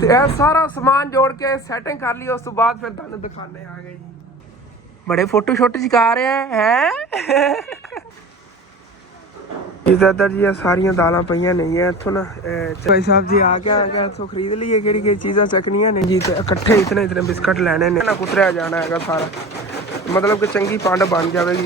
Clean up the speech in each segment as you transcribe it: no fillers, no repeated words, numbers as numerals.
ਤੇ ਇਹ ਸਾਰਾ ਸਮਾਨ ਜੋੜ ਕੇ ਸੈਟਿੰਗ ਕਰ ਲਈ। ਉਸ ਤੋਂ ਬਾਅਦ ਫਿਰ ਤੁਹਾਨੂੰ ਦਿਖਾਣੇ ਆ ਗਏ ਜੀ। ਬੜੇ ਫੋਟੋ ਸ਼ੋਟੋ ਚਕਾ ਰਿਹਾ ਹੈ इधर जी सारिया दाल पई नहीं है इतों ना भाई साहब जी आ गया इतों खरीद लीए कि चीज़ा चकनिया ने जी। इकट्ठे इतने इतने बिस्कट लैने ने ना कुतरिया जाना है सारा, मतलब कि चंगी पंड बन जाएगी।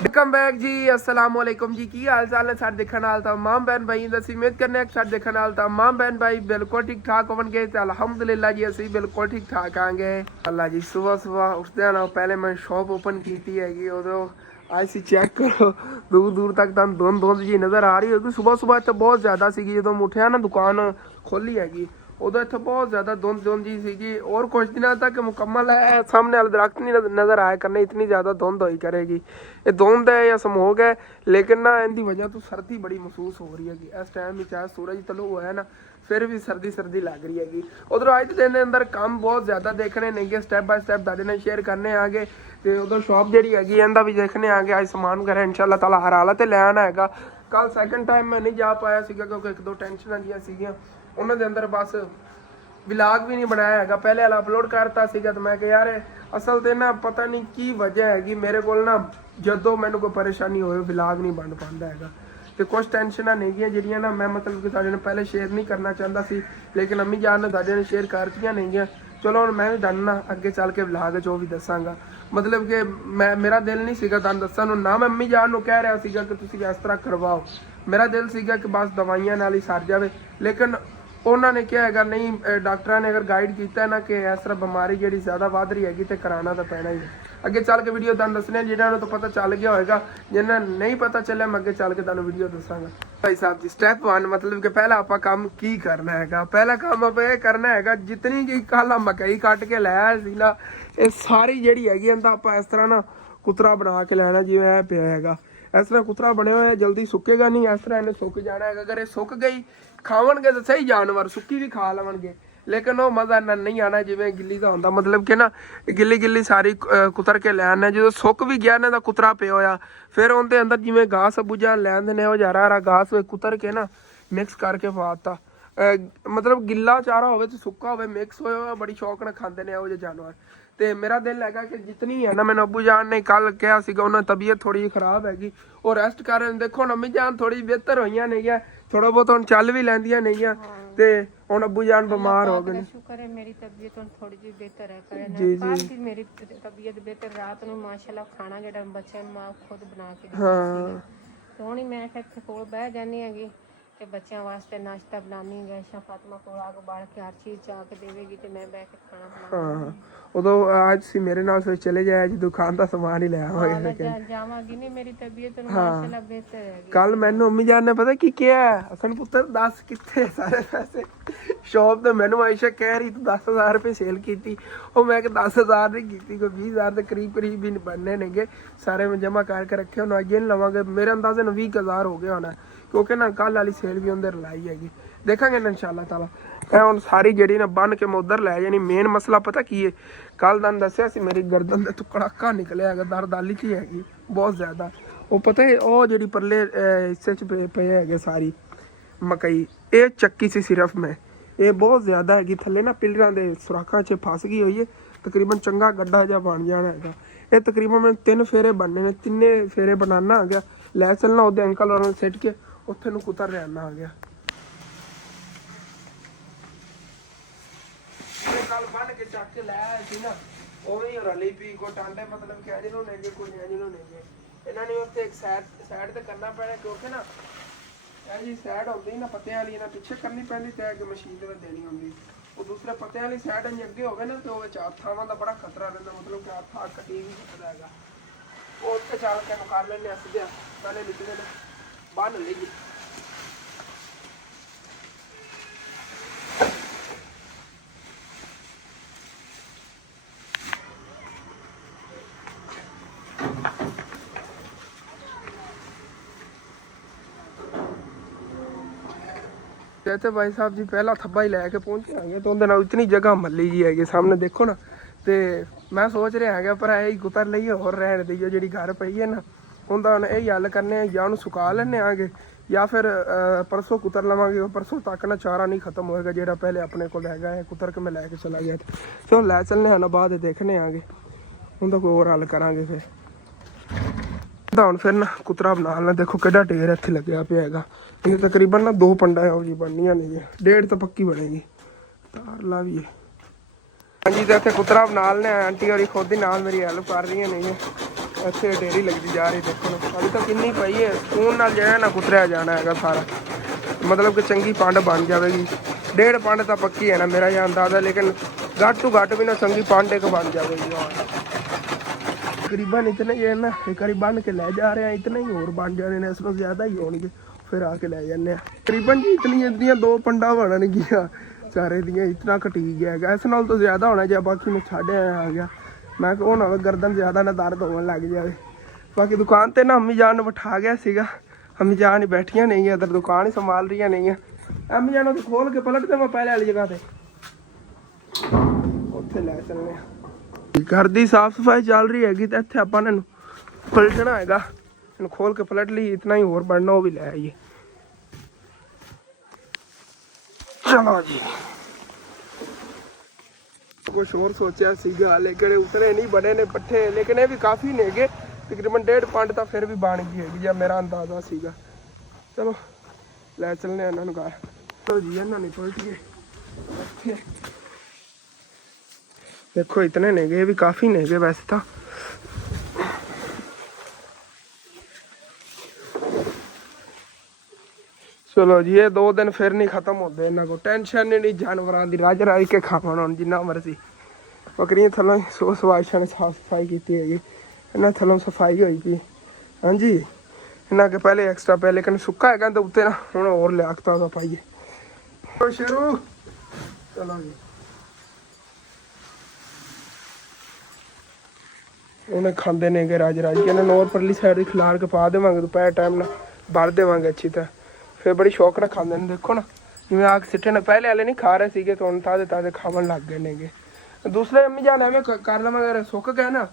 वेलकम बैक जी, अस्सलाम वालेकुम जी। की हाल चाल है सारे देखने वाल तमाम बहन भाई दसी उम्मीद करने सारे देखने वाल तमाम बहन भाई बिल्कुल ठीक ठाक होंगे। तो अलहमदुलिल्लाह जी असी बिल्कुल ठीक ठाक आएंगे अल्लाह जी। सुबह सुबह उठते ना पहले मैं शॉप ओपन की हैगी, उदों आज सी चेक करो दूर दूर तक तुम धुंध धुंध जी नज़र आ रही होगी। सुबह सुबह इतने बहुत ज़्यादा सी जो उठा ना दुकान खोली हैगी उदों इतने बहुत ज़्यादा धुंध धुंध जी सी। और कुछ दिनों तक मुकम्मल है सामने वाले दरख्त नहीं नज़र आया करने, इतनी ज़्यादा धुंध होई करेगी। ये धुंध है या स्मोक है, लेकिन ना इनकी वजह तो सर्दी बड़ी महसूस हो रही है। इस टाइम में चाहे सूरज तलो हुआ है ना फिर भी सर्दी सर्दी लग रही हैगी। उधर अज के दिन के अंदर काम बहुत ज़्यादा देखने नहीं, स्टैप बाय स्टैप तुहाडे नाल शेयर करने आगे। तो उधर शॉप जी हैगी इहदा भी देखने आगे। अज समान वगैरह इंशाअल्लाह ताला हर हालत लै आना है। कल सैकेंड टाइम मैं नहीं जा पाया क्योंकि एक दो टेंशन जी सीगियां उन्होंने अंदर बस विलाग भी नहीं बनाया है। पहले वाला अपलोड करता सीगा तो मैं कि यार असल तो ना पता नहीं की वजह हैगी मेरे को ना जदों मैनू कोई परेशानी होए विलाग नहीं बन पाता है। तो कुछ टेंशनां नहीं जिहड़ियां ना मैं मतलब कि तुहाडे नाल पहले शेयर नहीं करना चाहता सी, लेकिन अम्मी जान ने तुहाडे नाल शेयर करतियां नहीं। चलो हुण मैं भी तुहानूं ना अगे चल के विलाग जो भी दसांगा। मतलब कि मैं मेरा दिल नहीं सीगा तुहानूं दस्सण ना मैं अम्मी जान नूं कह रहा सीगा कि तुसीं इस तरह करवाओ। मेरा दिल सीगा कि बस दवाइयां नाल ही सर जावे, लेकिन उन्होंने क्या है नहीं डॉक्टर ने अगर गाइड किया ना कि इस तरह बीमारी जी ज़्यादा बढ़ रही हैगी तो कराना तो पैना ही है। अगे चल के वीडियो तुहानूं दसने जिन्होंने तो पता चल गया होगा, जिन्हें नहीं पता चलिया मैं अगे चल के तुहानूं वीडियो दसांगा। भाई साहब जी स्टैप 1 मतलब कि पहला आप काम की करना है। पहला काम आप ये करना है जितनी कि कल मकई कट के लाया सी ना ये सारी जी हैगी आप इस तरह ना कुतरा बना के लैना जिवें पिया है। इस तरह कुतरा बने हुए जल्दी सुकेगा नहीं, इस तरह इन्हें सुक जाना है। अगर ये सुक गई खावणगे तो सही जानवर सुक्की भी खा लवणगे, लेकिन वो मज़ा नहीं आना जिवें गिल्ली का होंदा। मतलब कि ना गिल्ली गिल्ली सारी कुतर के लैन जो सुक भी गया ना कुतरा पे होया फिर उनके अंदर जिवें घास अबूजा लैन देने वो हरा हरा घास कुतर के ना मिक्स करके पाता। मतलब गिला चारा हो तो सुक्का हो मिक्स हो बड़ी शौक नाल खांदे ने वो जानवर। तो मेरा दिल है कि जितनी है ना मैंने अबू जान ने कल कहा उन्होंने तबीयत थोड़ी खराब हैगी और रेस्ट कर रहे। देखो अम्मी जान थोड़ी बेहतर हुई नहीं है, थोड़ा बहुत हम चल भी लैंदियां नहीं है। ते हुण अबू जान बीमार हो गए। शुक्र है मेरी तबीयत थोड़ी जी बेहतर है। जी जी मेरी तबीयत बेहतर रात ਨੂੰ माशाल्लाह खाना ਜਿਹੜਾ ਬੱਚਿਆਂ ਨੂੰ ਮਾਂ ਖੁਦ ਬਣਾ ਕੇ ਦਿੰਦੀ हाँ ਸੀ। ਹੁਣ ਮੈਂ ਇੱਥੇ ਕੋਲ ਬਹਿ ਜਾਂਦੀ ਹੈਗੀ ਤੇ ਬੱਚਿਆਂ ਵਾਸਤੇ ਨਾਸ਼ਤਾ ਬਣਾਉਣੀ ਹੈ। ਸ਼ਾ ਫਾਤਮਾ ਕੋਲ ਆਗ ਬਾਲ ਕੇ ਹਰ ਚੀਜ਼ ਚਾਹ ਕੇ ਦੇਵੇਗੀ ਤੇ ਮੈਂ ਬਹਿ ਕੇ ਖਾਣਾ ਬਣਾਵਾਂਗੀ। हाँ उदो आज सी मेरे नाल फिर चले जाए जी दुकान का समान ही ले आवांगे। ਜਾਵਾਂਗੀ ਨਹੀਂ ਮੇਰੀ ਤਬੀਅਤ ਨੂੰ ਮਾਸ਼ਾल्लाह ਬਿਹਤਰ ਹੈਗੀ। कल मैनू अम्मी जान ने पता की किया असन पुत्र दस कितने सारे पैसे शॉप तो मैनू आयशा कह रही तू 10,000 रुपये सेल की। मैं 10,000 नहीं की, कोई 20,000 के करीब करीब भी बनने नहीं सारे में जमा करके रखे। उन्होंने अगे नहीं लवांगे मेरे अंदाजे 20,000 हो गया होना क्योंकि ना कल वाली सेल भी उधर लाई हैगी। देखेंगे ना इंशाअल्लाह ताला। हम सारी जड़ी ना बन के मैं उधर लै जानी। मेन मसला पता की है कल तुहानूं दस्सिया सी मेरी गर्दन दे तो कड़ाका निकलिया है दर्द आली च हैगी बहुत ज़्यादा। वो पता है वो जी परले हिस्से च पे है सारी मकई ये चक्की सी सिर्फ मैं ये बहुत ज़्यादा हैगी थले ना पिलरां दे सुराखां च फस गई हुई है। तकरीबन चंगा गड्ढा जहा बन जाना है। ये तकरीबन मैं 3 फेरे बनने ने, 3 फेरे बनाना आ गया लै चलना उहदे अंकल और सिट के उत्थे नूं कुतर रहना आ गया। कल बन के चक के लाया सी ना उवें रली पी को टांडे मतलब कि अज नूं नहीं कोई अज नूं नहीं इन्होंने उत्थे एक साइड ते करना पैना क्योंकि ना जी साइड होंदी ना पत्तियां वाली ना पिछे करनी पैंदी ते अगे मशीन दे देनी होंदी। वो दूसरे पत्तियां वाली साइड अगे होवे ना तो विच हत्थां दा बड़ा खतरा रहिंदा, मतलब कि हत्थ कटी भी सकदा हैगा। वो उत्थे चल के कर लैने अस जे पहले निकले बन लईए। कहते भाई साहब जी पहला थब्बा ही लैके पहुंचे हैं तो उन्हें इतनी जगह मल्ली जी है सामने देखो ना। तो मैं सोच रहा है पर यही कुतर लीए और रहने दईए जी घर पई है ना उनका यही हल करने या सुका लें आगे ਜਾਂ ਫਿਰ ਪਰਸੋਂ ਕੁਤਰ ਲਵਾਂਗੇ। ਪਰਸੋਂ ਤੱਕ ਨਾ ਚਾਰਾ ਨਹੀਂ ਖਤਮ ਹੋਏਗਾ ਜਿਹੜਾ ਪਹਿਲੇ ਆਪਣੇ ਕੋਲ ਹੈਗਾ ਹੈ, ਕੁਤਰ ਕੇ ਮੈਂ ਲੈ ਕੇ ਚਲਾ ਗਿਆ। ਚਲੋ ਲੈ ਚੱਲਨੇ ਹਾਂ ਨਾ, ਬਾਅਦ ਦੇਖਣੇ ਆਗੇ ਹੁਣ ਤਾਂ ਕੋਈ ਹੋਰ ਹੱਲ ਕਰਾਂਗੇ ਫਿਰ। ਤਾਂ ਹੁਣ ਫਿਰ ਨਾ ਕੁਤਰਾ ਬਣਾ ਲੈਣਾ। ਦੇਖੋ ਕਿਹੜਾ ਢੇਰ ਇੱਥੇ ਲੱਗਿਆ ਪਿਆ ਹੈਗਾ। ਇਹ ਤਕਰੀਬਨ ਨਾ 2 ਪੰਡਾ ਇਹੋ ਜਿਹੀ ਬਣਨੀਆਂ ਨਹੀਂ ਹੈ, 1.5 ਤਾਂ ਪੱਕੀ ਬਣੇਗੀ। ਤਾਰ ਲਾ ਵੀ ਹਾਂਜੀ ਤੇ ਇੱਥੇ ਕੁਤਰਾ ਬਣਾ ਲੈਣਾ। ਆਂਟੀ ਹੋਰੀ ਖੁਦ ਹੀ ਨਾਲ ਮੇਰੀ ਹੈਲਪ ਕਰ ਰਹੀਆਂ ਨਹੀਂ। ਇੱਥੇ ਢੇਰੀ ਲੱਗਦੀ ਜਾ ਰਹੀ, ਦੇਖੋ ਨਾ ਅभी ਤਾਂ ਕਿੰਨੀ ਪਈ ਹੈ। ਸਕੂਨ ਨਾਲ ਜਿਹੜਾ ਨਾ ਕੁਤਰਿਆ ਜਾਣਾ ਹੈਗਾ ਸਾਰਾ, ਮਤਲਬ ਕਿ ਚੰਗੀ ਪੰਡ ਬਣ ਜਾਵੇਗੀ। 1.5 ਪੰਡ ਤਾਂ ਪੱਕੀ ਹੈ ਨਾ ਮੇਰਾ ਇਹ ਅੰਦਾਜ਼ਾ, ਲੇਕਿਨ घट टू घट भी ना चंगी पांडे को बन जाएगी। तकरीबन इतने ही है ना, एक बार बन के ले जा रहे हैं, इतने ही और बन जाने ने, इसमें ज्यादा ही होंगे फिर आके ले जाने। तकरीबन जी इतनी 2 पंडा बनन गया चारे दियां, इतना घटी गया। इस नाल तो ज्यादा होना चाहिए, बाकी मैं छाड़े आ गया। मैं कहा ना गर्दन ज्यादा ना दर्द होने लग जाए। बाकी दुकान ते ना अम्मी जान ने बिठा गया सीगा, अम्मी जान ही बैठिया नहीं है, इधर दुकान ही संभाल रही नहीं है। अम्मी जान तो खोल के पलट दे मैं पहले वाली जगह ते ਉੱਥੇ ਲੈ ਚੱਲਨੇ ਆ। ਘਰ ਦੀ ਸਾਫ ਸਫਾਈ ਚੱਲ ਰਹੀ ਹੈਗੀ ਤੇ ਇੱਥੇ ਆਪਾਂ ਨੇ ਪਲਟਣਾ ਹੈਗਾ। ਇਹਨੂੰ ਖੋਲ ਕੇ ਪਲਟ ਲਈ, ਇਤਨਾ ਹੀ ਹੋਰ ਬਣਨਾ, ਉਹ ਵੀ ਲੈ ਆਈਏ। ਚਲੋ ਜੀ ਕੁਛ ਹੋਰ ਸੋਚਿਆ ਸੀਗਾ, ਲੇਕਿਨ ਉਤਨੇ ਨਹੀਂ ਬਣੇ ਨੇ ਪੱਠੇ, ਲੇਕਿਨ ਇਹ ਵੀ ਕਾਫੀ ਨੇਗੇ। ਤਕਰੀਬਨ 1.5 ਪੰਡ ਤਾਂ ਫਿਰ ਵੀ ਬਣ ਗਈ ਹੈਗੀ ਜਾਂ ਮੇਰਾ ਅੰਦਾਜ਼ਾ ਸੀਗਾ। ਚਲੋ ਲੈ ਚੱਲਨੇ ਆ ਇਹਨਾਂ ਨੂੰ ਘਰ। ਚਲੋ ਜੀ ਇਹਨਾਂ ਨੇ ਪਲਟ ਗਏ। देखो इतने नहीं गए, भी काफ़ी नहीं गए वैसे तो। चलो जी ये 2 दिन फिर नहीं खत्म होते इन्हों को, टेंशन ही नहीं जानवरों की, रज रज के खावन हम जिन्ना मर्जी। बकरियां थलों सो सवाइशा ने साफ सफाई की हैगी, इन्होंने थलों सफाई हुई पी। हाँ जी इन्हों के पहले एक्सट्रा पे, लेकिन सुक्का है तो उत्ते ना हम और लियाकता पाइए। शेरू चलो जी उन्हें खाते ने रज रज के, इन्होंने और परली साइड खिलार के पा देवे, दोपहर टाइम ना भर देवे अच्छी तरह, फिर बड़ी शौक ना खाते हैं। देखो ना जिमें आग सिटे ने, पहले वाले नहीं खा रहे थे तो हम ताजे ताजे खावन लग गए ने। दूसरे अम्मी जान एवं कर लवेंगे, अगर सुक गए ना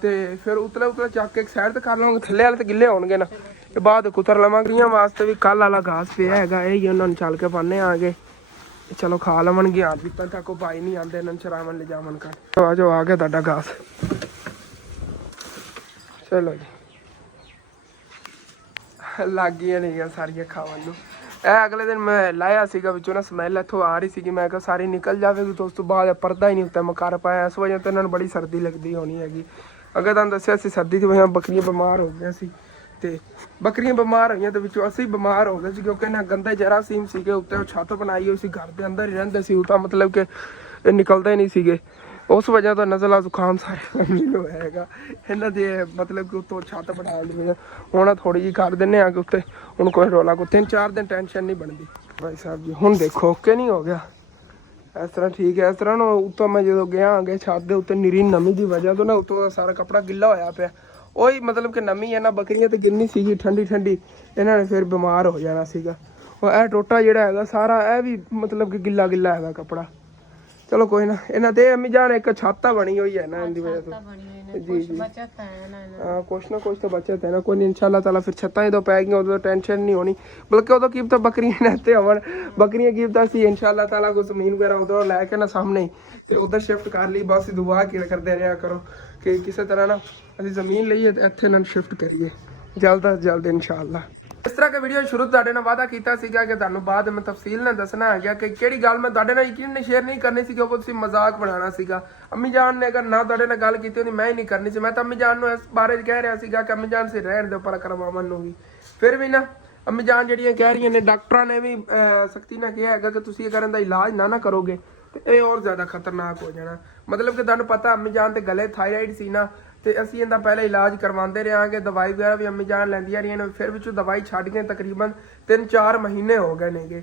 तो फिर उतले उतले चक के एक साइड कर लवेंगे, थले वाले तो गिले होंगे ना, तो बाद कुतर लवेंगे। वास्ते भी कल वाला घास पे है, यही उन्होंने चल के पाने आगे। चलो खा लवेंगे। हाँ भी तक को भाई नहीं आते, इन्होंने चरावन ले जावन कर। आ जाओ आ गया तुहाडा घास। चलो जी लग गई नहीं सारिया खावन नूं। अगले दिन मैं लाया सीगा, विचों ना स्मैल इत्थों आ रही सी, मैं कहा सारी निकल जाएगी, तो उस तो बाद पर्दा ही नहीं उत्ते मैं कर पाया। इस वजह तो इन्होंने बड़ी सर्दी लगती होनी हैगी। अगर तुहानूं दस्सिया सी सर्दी की वजह बकरियां बीमार हो गई सी, ते बकरियां बीमार होईयां, तो विचों असीं बीमार हो गए सी, क्योंकि इन्हां गंदे जरासीम सीगे उत्ते छत बनाई हुई सी, घर के अंदर ही रहिंदे सी, उतां मतलब कि निकलदे ही नहीं सीगे। उस वजह तो नज़ला जुकाम सारे फैमिली में होएगा। इन्हों के मतलब कि उत्तों छत बना दी हूँ, थोड़ी जी कर दें कि उत्ते हूँ कोई रौला को 3-4 दिन टेंशन नहीं बनती। भाई साहब जी हूँ देखो ओके नहीं हो गया, इस तरह ठीक है। इस तरह ना उत्तों मैं जो गया आगे छत के उत्ते निरी नमी की वजह तो ना उत्तों का सारा कपड़ा गिला होया पिया, वही मतलब कि नमी है ना, बकरियां तो गिरनी सी ठंडी ठंडी, इन्होंने फिर बीमार हो जाना सीगा। और यह टोटा जोड़ा है सारा यह भी मतलब कि गिला गिला है कपड़ा। चलो कोई ना, इन्हों ते अम्मी जान एक छाता बनी हुई है ना इनकी वजह तो। जी जी हाँ कुछ ना कुछ तो बचत है ना, कोई नहीं इंशाल्लाह ताला फिर छत्तां जो पै गई उदों टेंशन नहीं होनी। बल्कि उदों कीमत बकरियां ने इत्थे होवन, बकरियां कीमत सी इंशाल्लाह ताला को जमीन वगैरह उधर लैके ना सामने ही ते उधर शिफ्ट कर ली। बस दुआ करते रहा करो कि किसी तरह ना असीं जमीन लईए ते इत्थे ना शिफ्ट करिए जल्द अज जल्द इंशाल्लाह। इस तरह के वीडियो शुरू तुहाडे नाल वादा कीता सीगा कि तुहानूं बाद में तफसील नाल दसना है गया कि किहड़ी गल मैं तुहाडे नाल यकीन शेयर नहीं करनी सी, क्योंकि तुसीं मजाक बनाना सीगा। अम्मी जान ने अगर ना तुहाडे नाल गल कीती होंदी मैं ही नहीं करनी सी। मैं तो अम्मी जान नूं इस बारे कह रहा सीगा कि अम्मी जान से रहण दो पर करवावन नूं भी, फिर भी ना अम्मी जान जिहड़ियां कह रही ने, डॉक्टरां ने भी सख्ती नाल कहा है कि तुसीं अगर इहदा इलाज ना करोगे तो ये और ज़्यादा खतरनाक हो जाना। मतलब कि तुहानूं पता अम्मी जान ते गले थायराइड सी ना, तो असीं इहदा पहले इलाज करवाते रहांगे, दवाई वगैरह भी अम्मी जान लैंदियां रहियां ने, फिर विचों दवाई छड्ड के तकरीबन 3-4 महीने हो गए नेगे।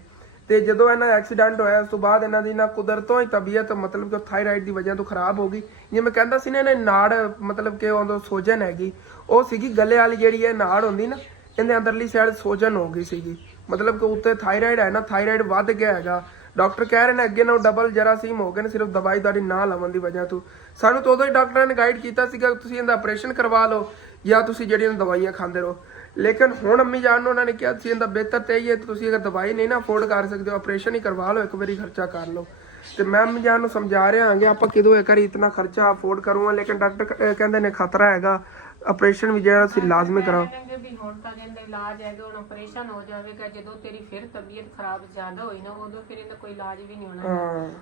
तो जो इन्हां एक्सीडेंट होया उस तो बाद इन्हां दी ना कुदरतों ही तबीयत मतलब कि थायराइड की वजह तो खराब हो गई। जिवें कहंदा सी ना इन्हें नाड़ मतलब कि उदों सोजन हैगी, वो सीगी गले वाली जिहड़ी है नाड़ होंदी ना, इहदे अंदरली साइड सोजन हो गई सीगी। मतलब कि उत्ते थायराइड है ना, थायराइड वध गया हैगा। डॉक्टर कह रहे हैं अगे ना डबल जरासीम हो गए, सिर्फ दवाई तुहाडी ना लवन की वजह तो। सानू तो उदों ही डॉक्टर ने गाइड किया सीगा तुसीं इहदा ऑपरेशन करवा लो या तुसीं जिहड़ियां दवाइयां खांदे रहो, ਲੇਕਿਨ ਹੁਣ ਅੰਮੀ ਜਾਨ ਨੂੰ ਉਹਨਾਂ ਨੇ ਕਿਹਾ ਸੀ ਇਹਦਾ ਬਿਹਤਰ ਤੇ ਇਹ ਹੈ ਤੁਸੀਂ ਅਗਰ ਦਵਾਈ ਨਹੀਂ ਨਾ ਅਫੋਰਡ ਕਰ ਸਕਦੇ ਹੋ ਆਪਰੇਸ਼ਨ ਹੀ ਕਰਵਾ ਲਓ, ਇੱਕ ਵਾਰੀ ਖਰਚਾ ਕਰ ਲਓ। ਤੇ ਮੈਂ ਅੰਮੀ ਜਾਨ ਨੂੰ ਸਮਝਾ ਰਿਹਾ ਹਾਂ ਆਪਾਂ ਕਿਦੋਂ ਇੱਕ ਵਾਰੀ ਇਤਨਾ ਖਰਚਾ ਅਫੋਰਡ ਕਰੂੰਗਾ, ਲੇਕਿਨ ਡਾਕਟਰ ਕਹਿੰਦੇ ਨੇ ਖਤਰਾ ਹੈਗਾ, ਆਪਰੇਸ਼ਨ ਵੀ ਜਿਹੜਾ ਤੁਸੀਂ ਲਾਜ਼ਮੀ ਕਰਾਓ। ਵੀ ਹੁਣ ਤਾਂ ਕਹਿੰਦੇ ਇਲਾਜ ਹੈਗਾ, ਹੁਣ ਆਪਰੇਸ਼ਨ ਹੋ ਜਾਵੇਗਾ, ਜਦੋਂ ਤੇਰੀ ਫਿਰ ਤਬੀਅਤ ਖਰਾਬ ਜ਼ਿਆਦਾ ਹੋਈ ਨਾ ਉਦੋਂ ਫਿਰ ਇਹਦਾ ਕੋਈ ਇਲਾਜ ਵੀ ਨਹੀਂ ਹੋਣਾ।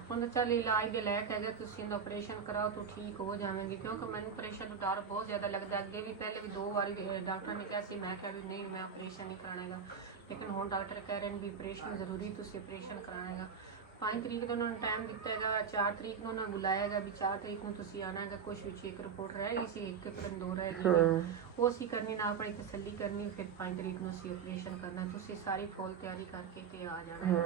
ਹੁਣ ਤਾਂ ਚੱਲ ਇਲਾਜ ਦੇ ਲਾਇਕ ਹੈਗਾ, ਤੁਸੀਂ ਇਹਦਾ ਆਪਰੇਸ਼ਨ ਕਰਾਓ ਤਾਂ ਠੀਕ ਹੋ ਜਾਵੇਗੀ, ਕਿਉਂਕਿ ਮੈਨੂੰ ਆਪਰੇਸ਼ਨ ਦਾ ਡਰ ਬਹੁਤ ਜ਼ਿਆਦਾ ਲੱਗਦਾ। ਅੱਗੇ ਵੀ ਪਹਿਲੇ ਵੀ 2 ਵਾਰੀ ਡਾਕਟਰ ਨੇ ਕਿਹਾ ਸੀ, ਮੈਂ ਕਿਹਾ ਵੀ ਨਹੀਂ ਮੈਂ ਆਪਰੇਸ਼ਨ ਨਹੀਂ ਕਰਾਉਣਾ, ਲੇਕਿਨ ਹੁਣ ਡਾਕਟਰ ਕਹਿ ਰਹੇ ਨੇ ਵੀ ਆਪਰੇਸ਼ਨ ਜ਼ਰੂਰੀ, ਤੁਸੀਂ ਆਪਰੇਸ਼ਨ ਕਰਾਉਣਾ। 5 ਤਰੀਕ ਦਾ ਉਹਨਾਂ ਨੇ ਟਾਈਮ ਦਿੱਤਾ ਹੈਗਾ, 4 ਤਰੀਕ ਨੂੰ ਉਹਨਾਂ ਬੁਲਾਇਆ ਹੈਗਾ ਵੀ 4 ਤਰੀਕ ਨੂੰ ਤੁਸੀਂ ਆਣਾ ਹੈਗਾ। ਕੁਛ ਵਿੱਚ ਇੱਕ ਰਿਪੋਰਟ ਰਹਿ ਗਈ ਸੀ, ਇੱਕ ਦਿਨ 2 ਰਹਿ ਗਈ, ਉਹ ਅਸੀਂ ਕਰਨੀ ਨਾ ਆਪਣੀ ਤਸੱਲੀ ਕਰਨੀ, ਫਿਰ 5 ਤਰੀਕ ਨੂੰ ਅਸੀਂ ਆਪਰੇਸ਼ਨ ਕਰਨਾ। ਤੁਸੀਂ ਸਾਰੀ ਫੁੱਲ ਤਿਆਰੀ ਕਰਕੇ ਤੇ ਆ ਜਾਣਾ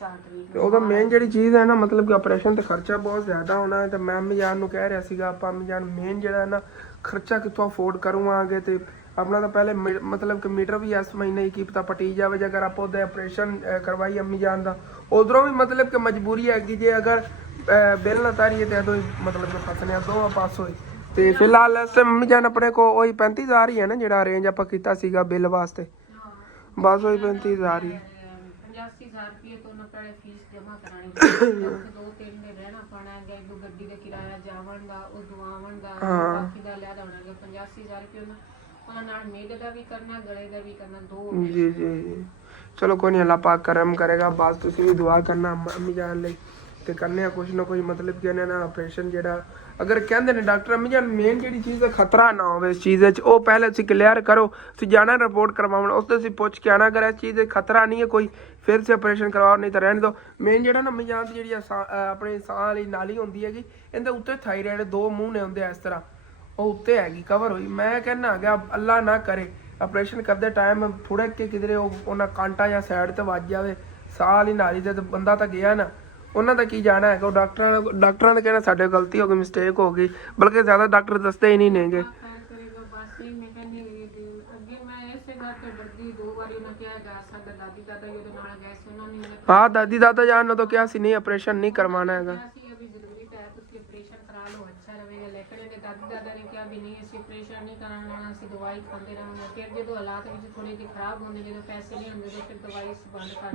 4 ਤਰੀਕ ਨੂੰ। ਉਹਦਾ ਮੇਨ ਜਿਹੜੀ ਚੀਜ਼ ਹੈ ਨਾ ਮਤਲਬ ਕਿ ਆਪਰੇਸ਼ਨ ਤੇ ਖਰਚਾ ਬਹੁਤ ਜ਼ਿਆਦਾ ਹੋਣਾ ਹੈ, ਤੇ ਮੈਂ ਅੰਮੀ ਜਾਨ ਨੂੰ ਕਹਿ ਰਿਹਾ ਸੀਗਾ ਆਪਾਂ ਅੰਮੀ ਜਾਨ ਮੇਨ ਜਿਹੜਾ ਹੈ ਨਾ ਖਰਚਾ ਕਿੱਥੋਂ ਅਫੋਰਡ ਕਰਵਾਂਗੇ। ਤੇ ਆਪਣਾ ਤਾਂ ਪਹਿਲੇ ਮਤਲਬ ਕਿ ਮੀਟਰ ਵੀ ਇਸ ਮਹੀਨੇ ਹੀ ਕੀ ਪਤਾ ਪਟੀ ਜਾਵੇ, ਜੇ ਅਗਰ ਆਪਾਂ ਉਹਦਾ ਆਪਰੇਸ਼ਨ ਕਰਵਾਈ ਅੰਮੀ ਜਾਨ ਦਾ, ਉਧਰੋਂ ਵੀ ਮਤਲਬ ਕਿ ਮਜਬੂਰੀ ਹੈਗੀ, ਜੇ ਅਗਰ ਬਿੱਲ ਨਾ ਤਾਰੀਏ ਤੇ ਉਦੋਂ ਮਤਲਬ ਕਿ ਫਸਣੇ ਦੋਵਾਂ ਪਾਸੋਂ ਹੀ। ਤੇ ਫਿਲਹਾਲ ਇਸ ਟਾਈਮ ਅੰਮੀ ਜਾਨ ਆਪਣੇ ਕੋ ਉਹੀ 35,000 ਹੀ ਹੈ ਨਾ ਜਿਹੜਾ ਅਰੇਂਜ ਆਪਾਂ ਕੀਤਾ ਸੀਗਾ ਬਿੱਲ ਵਾਸਤੇ, ਬਸ ਉਹੀ 35,000 ਹੀ। 85,000 ਰੁਪਏ ਤੋਂ ਉਹਨਾਂ ਪਹਿਲੇ ਫੀਸ ਜਮ੍ਹਾਂ ਕਰਾਣੀ ਪੈਂਦੀ ਹੈ, 2-3 ਦਿਨ ਰਹਿਣਾ ਪੈਣਾ ਹੈਗਾ, ਇੱਕ ਗੱਡੀ ਦਾ ਕਿਰਾਇਆ ਜਾਵਣ ਦਾ, ਉਹ ਦੁਆਵਣ ਦਾ, ਬਾਕੀ ਦਾ ਲਿਆ ਹੋਣਾ ਹੈਗਾ। 85,000 ਰੁਪਏ ਉਹਨਾਂ ਨਾਲ ਮੇਲੇ ਦਾ ਵੀ ਕਰਨਾ, ਗਲੇ ਦਾ ਵੀ ਕਰਨਾ, 2। ਜੀ ਜੀ ਚਲੋ ਕੋਈ ਨਹੀਂ, ਅੱਲਾਹ ਪਾਕ ਕਰਮ ਕਰੇਗਾ। ਬਸ ਤੁਸੀਂ ਵੀ ਦੁਆ ਕਰਨਾ ਅੰਮੀ ਜਾਨ ਲਈ, ਤੇ ਕਰਨੇ ਆ ਕੁਛ ਨਾ ਕੁਛ ਮਤਲਬ ਕਿ ਇਹਨਾਂ ਨਾਲ ਆਪਰੇਸ਼ਨ ਜਿਹੜਾ ਅਗਰ ਕਹਿੰਦੇ ਨੇ ਡਾਕਟਰ ਅੰਮੀ ਜਾਨ ਮੇਨ ਜਿਹੜੀ ਚੀਜ਼ ਹੈ ਖਤਰਾ ਨਾ ਹੋਵੇ ਇਸ ਚੀਜ਼ ਵਿੱਚ, ਉਹ ਪਹਿਲੇ ਤੁਸੀਂ ਕਲੀਅਰ ਕਰੋ। ਤੁਸੀਂ ਜਾਣਾ ਰਿਪੋਰਟ ਕਰਵਾਉਣ, ਉਸ ਤੇ ਤੁਸੀਂ ਪੁੱਛ ਕੇ ਆਣਾ, ਅਗਰ ਇਸ ਚੀਜ਼ ਦੇ ਖਤਰਾ ਨਹੀਂ ਹੈ ਕੋਈ ਫਿਰ ਤੁਸੀਂ ਆਪਰੇਸ਼ਨ ਕਰਵਾਓ, ਨਹੀਂ ਤਾਂ ਰਹਿਣ ਦਿਓ। ਮੇਨ ਜਿਹੜਾ ਨਾ ਅੰਮੀ ਜਾਨ ਦੀ ਜਿਹੜੀ ਆਪਣੀ ਸਾਹ ਵਾਲੀ ਨਾਲੀ ਹੁੰਦੀ ਹੈਗੀ, ਇਹਦੇ ਉੱਤੇ ਥਾਇਰਾਇਡ 2 ਮੂੰਹ ਨੇ ਹੁੰਦੇ ਇਸ ਤਰ੍ਹਾਂ, ਉਹ ਉੱਤੇ ਹੈਗੀ ਕਵਰ ਹੋਈ। ਮੈਂ ਕਹਿਣਾ ਹੈਗਾ ਅੱਲਾ ਨਾ ਕਰੇ ਆਪਰੇਸ਼ਨ ਕਰਦੇ ਟਾਈਮ ਥੋੜਾ ਕਿ ਕਿਧਰੇ ਉਹਨਾਂ ਕਾਂਟਾ ਜਾਂ ਸਾਈਡ ਤੇ ਵੱਜ ਜਾਵੇ ਸਾਹ ਵਾਲੀ ਨਾਲੀ ਤੇ ਬੰਦਾ ਤਾਂ ਗਿਆ ਨਾ, ਉਹਨਾਂ ਦਾ ਕੀ ਜਾਣਾ ਹੈਗਾ। ਉਹ ਡਾਕਟਰਾਂ ਨੇ ਕਹਿਣਾ ਸਾਡੇ ਗਲਤੀ ਹੋ ਗਈ, ਮਿਸਟੇਕ ਹੋ ਗਈ, ਬਲਕਿ ਜ਼ਿਆਦਾ ਡਾਕਟਰ ਦੱਸਦੇ ਹੀ ਨਹੀਂ ਨੇਗੇ। ਹਾਂ ਦਾਦੀ ਦਾਦਾ ਜਾਨ ਨੂੰ ਤਾਂ ਕਿਹਾ ਸੀ ਨਹੀਂ ਆਪਰੇਸ਼ਨ ਨਹੀਂ ਕਰਵਾਉਣਾ ਹੈਗਾ।